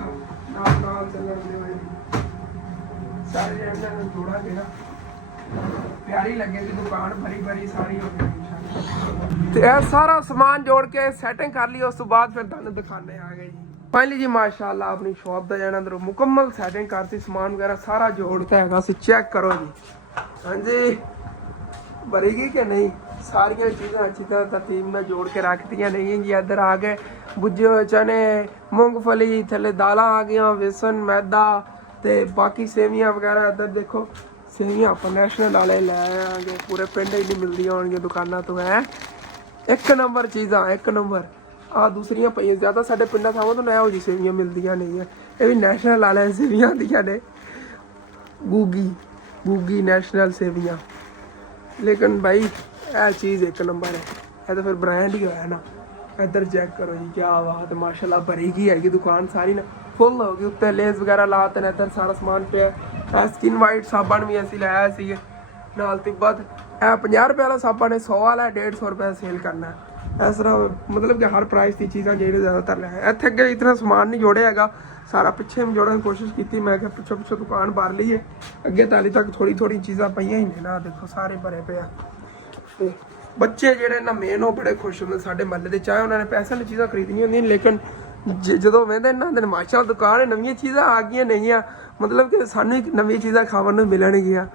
नाल चलने वाली सारे अंदर जोड़ा देना, प्यारी लगेगी दुकान, भरी सारी हो गई। ਤੇ ਇਹ ਸਾਰਾ ਸਮਾਨ ਜੋੜ ਕੇ ਸੈਟਿੰਗ ਕਰ ਲਈ, ਉਸ ਤੋਂ ਬਾਅਦ ਫਿਰ ਤੁਹਾਨੂੰ ਦਿਖਾਣੇ ਆ ਗਏ ਜੀ। ਫਾਈਨਲੀ ਜੀ ਮਾਸ਼ਾਅੱਲਾ ਆਪਣੀ ਸ਼ਾਪ ਦਾ ਜਿਹੜਾ ਅੰਦਰ ਮੁਕੰਮਲ ਸੈਟਿੰਗ ਕਰਤੀ, ਸਮਾਨ ਵਗੈਰਾ ਸਾਰਾ ਜੋੜਤਾ ਹੈਗਾ ਸੀ। ਚੈੱਕ ਕਰੋ ਜੀ, ਹਾਂਜੀ ਭਰੇਗੀ ਕਿ ਨਹੀਂ। ਸਾਰੀਆਂ ਚੀਜ਼ਾਂ ਅੱਛੀ ਤਰ੍ਹਾਂ ਤਰਤੀਬ ਨਾਲ ਜੋੜ ਕੇ ਰੱਖਤੀਆਂ ਨਹੀਂ ਜੀ। ਇੱਧਰ ਆ ਗਏ ਭੁੱਜੇ ਹੋਏ ਚਨੇ, ਮੂੰਗਫਲੀ, ਥੱਲੇ ਦਾਲਾਂ ਆ ਗਈਆਂ, ਵੇਸਣ, ਮੈਦਾ ਤੇ ਬਾਕੀ ਸੇਵੀਆਂ ਵਗੈਰਾ। ਇੱਧਰ ਦੇਖੋ ਸੇਵੀਆਂ ਆਪਾਂ ਨੈਸ਼ਨਲ ਵਾਲੇ ਲੈ ਆਵਾਂਗੇ, ਪੂਰੇ ਪਿੰਡ ਹੀ ਨਹੀਂ ਮਿਲਦੀਆਂ ਹੋਣਗੀਆਂ ਦੁਕਾਨਾਂ ਤੋਂ। ਹੈ ਇੱਕ ਨੰਬਰ ਚੀਜ਼ਾਂ, ਇੱਕ ਨੰਬਰ। ਆ ਦੂਸਰੀਆਂ ਪਈਆਂ ਜ਼ਿਆਦਾ ਸਾਡੇ ਪਿੰਡਾਂ ਥਾਵਾਂ ਤੋਂ ਇਹੋ ਜਿਹੀ ਸੇਵੀਆਂ ਮਿਲਦੀਆਂ ਨਹੀਂ ਹੈ। ਇਹ ਵੀ ਨੈਸ਼ਨਲ ਵਾਲੇ ਸੇਵੀਆਂ ਆਉਂਦੀਆਂ ਨੇ, ਗੂਗੀ ਨੈਸ਼ਨਲ ਸੇਵੀਆਂ। ਲੇਕਿਨ ਭਾਈ ਇਹ ਚੀਜ਼ ਇੱਕ ਨੰਬਰ ਹੈ, ਇਹ ਤਾਂ ਫਿਰ ਬ੍ਰਾਂਡ ਹੀ ਹੋਇਆ ਨਾ। ਇੱਧਰ ਚੈੱਕ ਕਰੋ ਜੀ, ਕੀ ਬਾਤ ਮਾਸ਼ਾਅੱਲਾ, ਭਰੀ ਗਈ ਹੈਗੀ ਦੁਕਾਨ ਸਾਰੀ ਨਾ, ਫੁੱਲ ਹੋ ਗਈ। ਉੱਤੇ ਲੇਸ ਵਗੈਰਾ ਲਾਤੇ ਨੇ, ਇੱਧਰ ਸਾਰਾ ਸਮਾਨ ਪਿਆ। ਸਕਿਨ ਵਾਈਟ ਸਾਬਣ ਵੀ ਅਸੀਂ ਲਾਇਆ ਸੀ ਨਾਲ ਤਿੱਬਤ। ਇਹ 50 ਰੁਪਏ ਵਾਲਾ ਸਾਬਣ ਹੈ, 100 ਵਾਲਾ 150 ਰੁਪਏ ਸੇਲ ਕਰਨਾ। ਇਸ ਤਰ੍ਹਾਂ ਮਤਲਬ ਕਿ ਹਰ ਪ੍ਰਾਈਸ ਦੀ ਚੀਜ਼ਾਂ ਜਿਹੜੇ ਜ਼ਿਆਦਾਤਰ ਲੈ। ਇੱਥੇ ਅੱਗੇ ਇਤਨਾ ਸਮਾਨ ਨਹੀਂ ਜੋੜਿਆ ਹੈਗਾ, ਸਾਰਾ ਪਿੱਛੇ ਜੋੜਨ ਦੀ ਕੋਸ਼ਿਸ਼ ਕੀਤੀ। ਮੈਂ ਕਿਹਾ ਪਿੱਛੇ ਦੁਕਾਨ ਭਰ ਲਈਏ, ਅੱਗੇ ਤਾਂ ਹਾਲੇ ਤੱਕ ਥੋੜੀ ਚੀਜ਼ਾਂ ਪਈਆਂ ਹੀ ਨੇ ਨਾ। ਦੇਖੋ ਸਾਰੇ ਭਰੇ ਪਏ ਆ। ਤੇ ਬੱਚੇ ਜਿਹੜੇ ਨਾ ਮੇਨ ਉਹ ਬੜੇ ਖੁਸ਼ ਹੁੰਦੇ ਸਾਡੇ ਮਹੱਲੇ ਦੇ, ਚਾਹੇ ਉਹਨਾਂ ਨੇ ਪੈਸੇ ਵਾਲੀ ਚੀਜ਼ਾਂ ਖਰੀਦਣੀਆਂ ਹੁੰਦੀਆਂ ਲੇਕਿਨ ਜਦੋਂ ਵੇਂਦੇ ਇਹਨਾਂ ਦੇ ਮਾਸ਼ਾ ਦੁਕਾਨ ਨਵੀਆਂ ਚੀਜ਼ਾਂ ਆ ਗਈਆਂ ਨਹੀਂ ਆ, ਮਤਲਬ ਕਿ ਸਾਨੂੰ ਇੱਕ ਨਵੀਆਂ ਚੀਜ਼ਾਂ ਖਾਣ ਨੂੰ ਮਿਲਣਗੀਆਂ,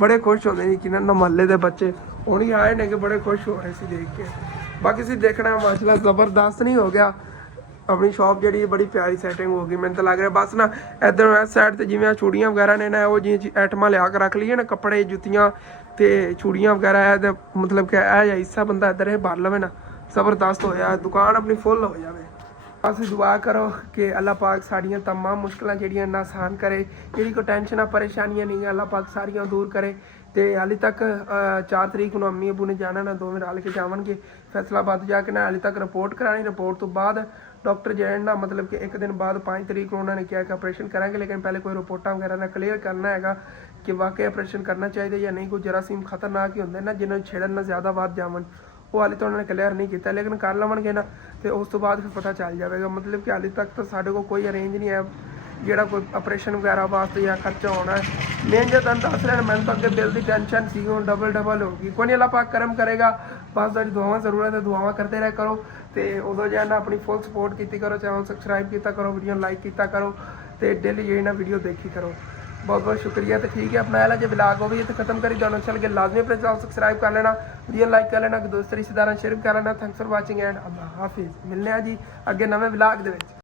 ਬੜੇ ਖੁਸ਼ ਹੁੰਦੇ ਨੇ। ਕਿ ਨਾ ਮਹੱਲੇ ਦੇ ਬੱਚੇ ਹੁਣ ਹੀ ਆਏ ਨੇ ਕਿ ਬੜੇ ਖੁਸ਼ ਹੋ ਰਹੇ ਸੀ ਦੇਖ ਕੇ। ਬਾਕੀ ਅਸੀਂ ਦੇਖਣਾ ਮਾਸ਼ਾਅੱਲਾ ਜ਼ਬਰਦਸਤ ਨਹੀਂ ਹੋ ਗਿਆ। ਆਪਣੀ ਸ਼ਾਪ ਜਿਹੜੀ ਬੜੀ ਪਿਆਰੀ ਸੈਟਿੰਗ ਹੋ ਗਈ, ਮੈਨੂੰ ਤਾਂ ਲੱਗ ਰਿਹਾ ਬਸ ਨਾ ਇੱਧਰ ਇਸ ਸਾਈਡ ਤੇ ਜਿਵੇਂ ਚੂੜੀਆਂ ਵਗੈਰਾ ਨੇ ਨਾ, ਉਹ ਜਿਹੀਆਂ ਆਈਟਮਾਂ ਲਿਆ ਕੇ ਰੱਖ ਲਈਏ ਨਾ, ਕੱਪੜੇ, ਜੁੱਤੀਆਂ ਤੇ ਚੂੜੀਆਂ ਵਗੈਰਾ। ਇਹਦਾ ਮਤਲਬ ਕਿ ਇਹ ਜਿਹਾ ਹਿੱਸਾ ਬੰਦਾ ਇੱਧਰ ਇਹ ਭਰ ਲਵੇ ਨਾ, ਜ਼ਬਰਦਸਤ ਹੋਇਆ, ਦੁਕਾਨ ਆਪਣੀ ਫੁੱਲ ਹੋ ਜਾਵੇ। ਅਸੀਂ ਦੁਆ ਕਰੋ ਕਿ ਅੱਲਾਹ ਪਾਕ ਸਾਡੀਆਂ तमाम ਮੁਸ਼ਕਲਾਂ ਜਿਹੜੀਆਂ ਨਾ ਆਸਾਨ ਕਰੇ, ਜਿਹੜੀ ਕੋਈ ਟੈਨਸ਼ਨਾਂ ਪਰੇਸ਼ਾਨੀਆਂ ਨਹੀਂ ਅੱਲਾਹ ਪਾਕ ਸਾਰੀਆਂ ਦੂਰ ਕਰੇ। ਤੇ ਹਾਲੇ ਤੱਕ 4 ਤਰੀਕ ਨੂੰ ਅੰਮੀ ਅਬੂ ਨੇ ਜਾਣਾ ਨਾ, ਦੋਵੇਂ ਰਲ ਕੇ ਜਾਵਣਗੇ ਫੈਸਲਾਬਾਦ ਜਾ ਕੇ ਨਾ। ਹਾਲੇ ਤੱਕ ਰਿਪੋਰਟ ਕਰਾਣੀ, ਰਿਪੋਰਟ ਤੋਂ ਬਾਅਦ ਡਾਕਟਰ ਜਿਹੜੇ ਨਾ ਮਤਲਬ ਕਿ 1 ਦਿਨ ਬਾਅਦ 5 ਤਰੀਕ ਨੂੰ ਉਹਨਾਂ ਨੇ ਕਿਹਾ ਕਿ ਆਪਰੇਸ਼ਨ ਕਰਾਂਗੇ, ਲੇਕਿਨ ਪਹਿਲੇ ਕੋਈ ਰਿਪੋਰਟਾਂ ਵਗੈਰਾ ਨਾਲ ਕਲੀਅਰ ਕਰਨਾ ਹੈਗਾ ਕਿ ਵਾਕਈ ਆਪਰੇਸ਼ਨ ਕਰਨਾ ਚਾਹੀਦਾ ਜਾਂ ਨਹੀਂ। ਕੋਈ ਜਰਾਸੀਮ ਖਤਰਨਾਕ ਹੀ ਹੁੰਦੇ ਨਾ ਜਿਹਨਾਂ ਨੂੰ ਛੇੜਨ ਨਾਲ ਜ਼ਿਆਦਾ ਵੱਧ ਜਾਵਣ, ਉਹ ਹਾਲੇ ਤਾਂ ਉਹਨਾਂ ਨੇ ਕਲੀਅਰ ਨਹੀਂ ਕੀਤਾ, ਲੇਕਿਨ ਕਰ ਲਵਣਗੇ ਨਾ ਤੇ ਉਸ ਤੋਂ ਬਾਅਦ ਫਿਰ ਪਤਾ ਚੱਲ ਜਾਵੇਗਾ। ਮਤਲਬ ਕਿ ਹਾਲੇ ਤੱਕ ਤਾਂ ਸਾਡੇ ਕੋਲ ਕੋਈ ਅਰੇਂਜ ਨਹੀਂ ਹੈ ਜਿਹੜਾ ਕੋਈ ਆਪਰੇਸ਼ਨ ਵਗੈਰਾ ਵਾਸਤੇ ਜਾਂ ਖਰਚਾ ਹੋਣਾ ਹੈ। ਮੇਨ ਜੇ ਤੁਹਾਨੂੰ ਦੱਸ ਰਿਹਾ ਮੈਨੂੰ ਤਾਂ ਅੱਗੇ ਬਿੱਲ ਦੀ ਟੈਨਸ਼ਨ ਸੀ, ਹੁਣ ਡਬਲ ਹੋ ਗਈ। ਕੋਈ ਨਹੀਂ, ਅੱਲਾਹ ਪਾਕ ਕਰਮ ਕਰੇਗਾ। ਬਸ ਤੁਹਾਡੀ ਦੁਆਵਾਂ ਜ਼ਰੂਰਤ ਹੈ, ਦੁਆਵਾਂ ਕਰਦੇ ਰਹਿ ਕਰੋ। ਤੇ ਉਦੋਂ ਜਿਹੜਾ ਨਾ ਆਪਣੀ ਫੁੱਲ ਸਪੋਰਟ ਕੀਤੀ ਕਰੋ, ਚੈਨਲ ਸਬਸਕ੍ਰਾਈਬ ਕੀਤਾ ਕਰੋ, ਵੀਡੀਓ ਲਾਈਕ ਕੀਤਾ ਕਰੋ ਤੇ ਡੇਲੀ ਜਿਹੜੀ ਨਾ ਵੀਡੀਓ ਦੇਖੀ ਕਰੋ। बहुत बहुत शुक्रिया। तो ठीक है, अपना वाला जो ब्लॉग हो भी तो खत्म करी दोनों चल के लाजमी अपने चैनल सब्सक्राइब कर लेना, वीडियो लाइक कर लेना, दोस्त रिश्तेदार शेयर कर लेना। थैंक्स फॉर वाचिंग एंड अल्लाह हाफिज़। मिलने जी अगे नवे ब्लॉग दे विच।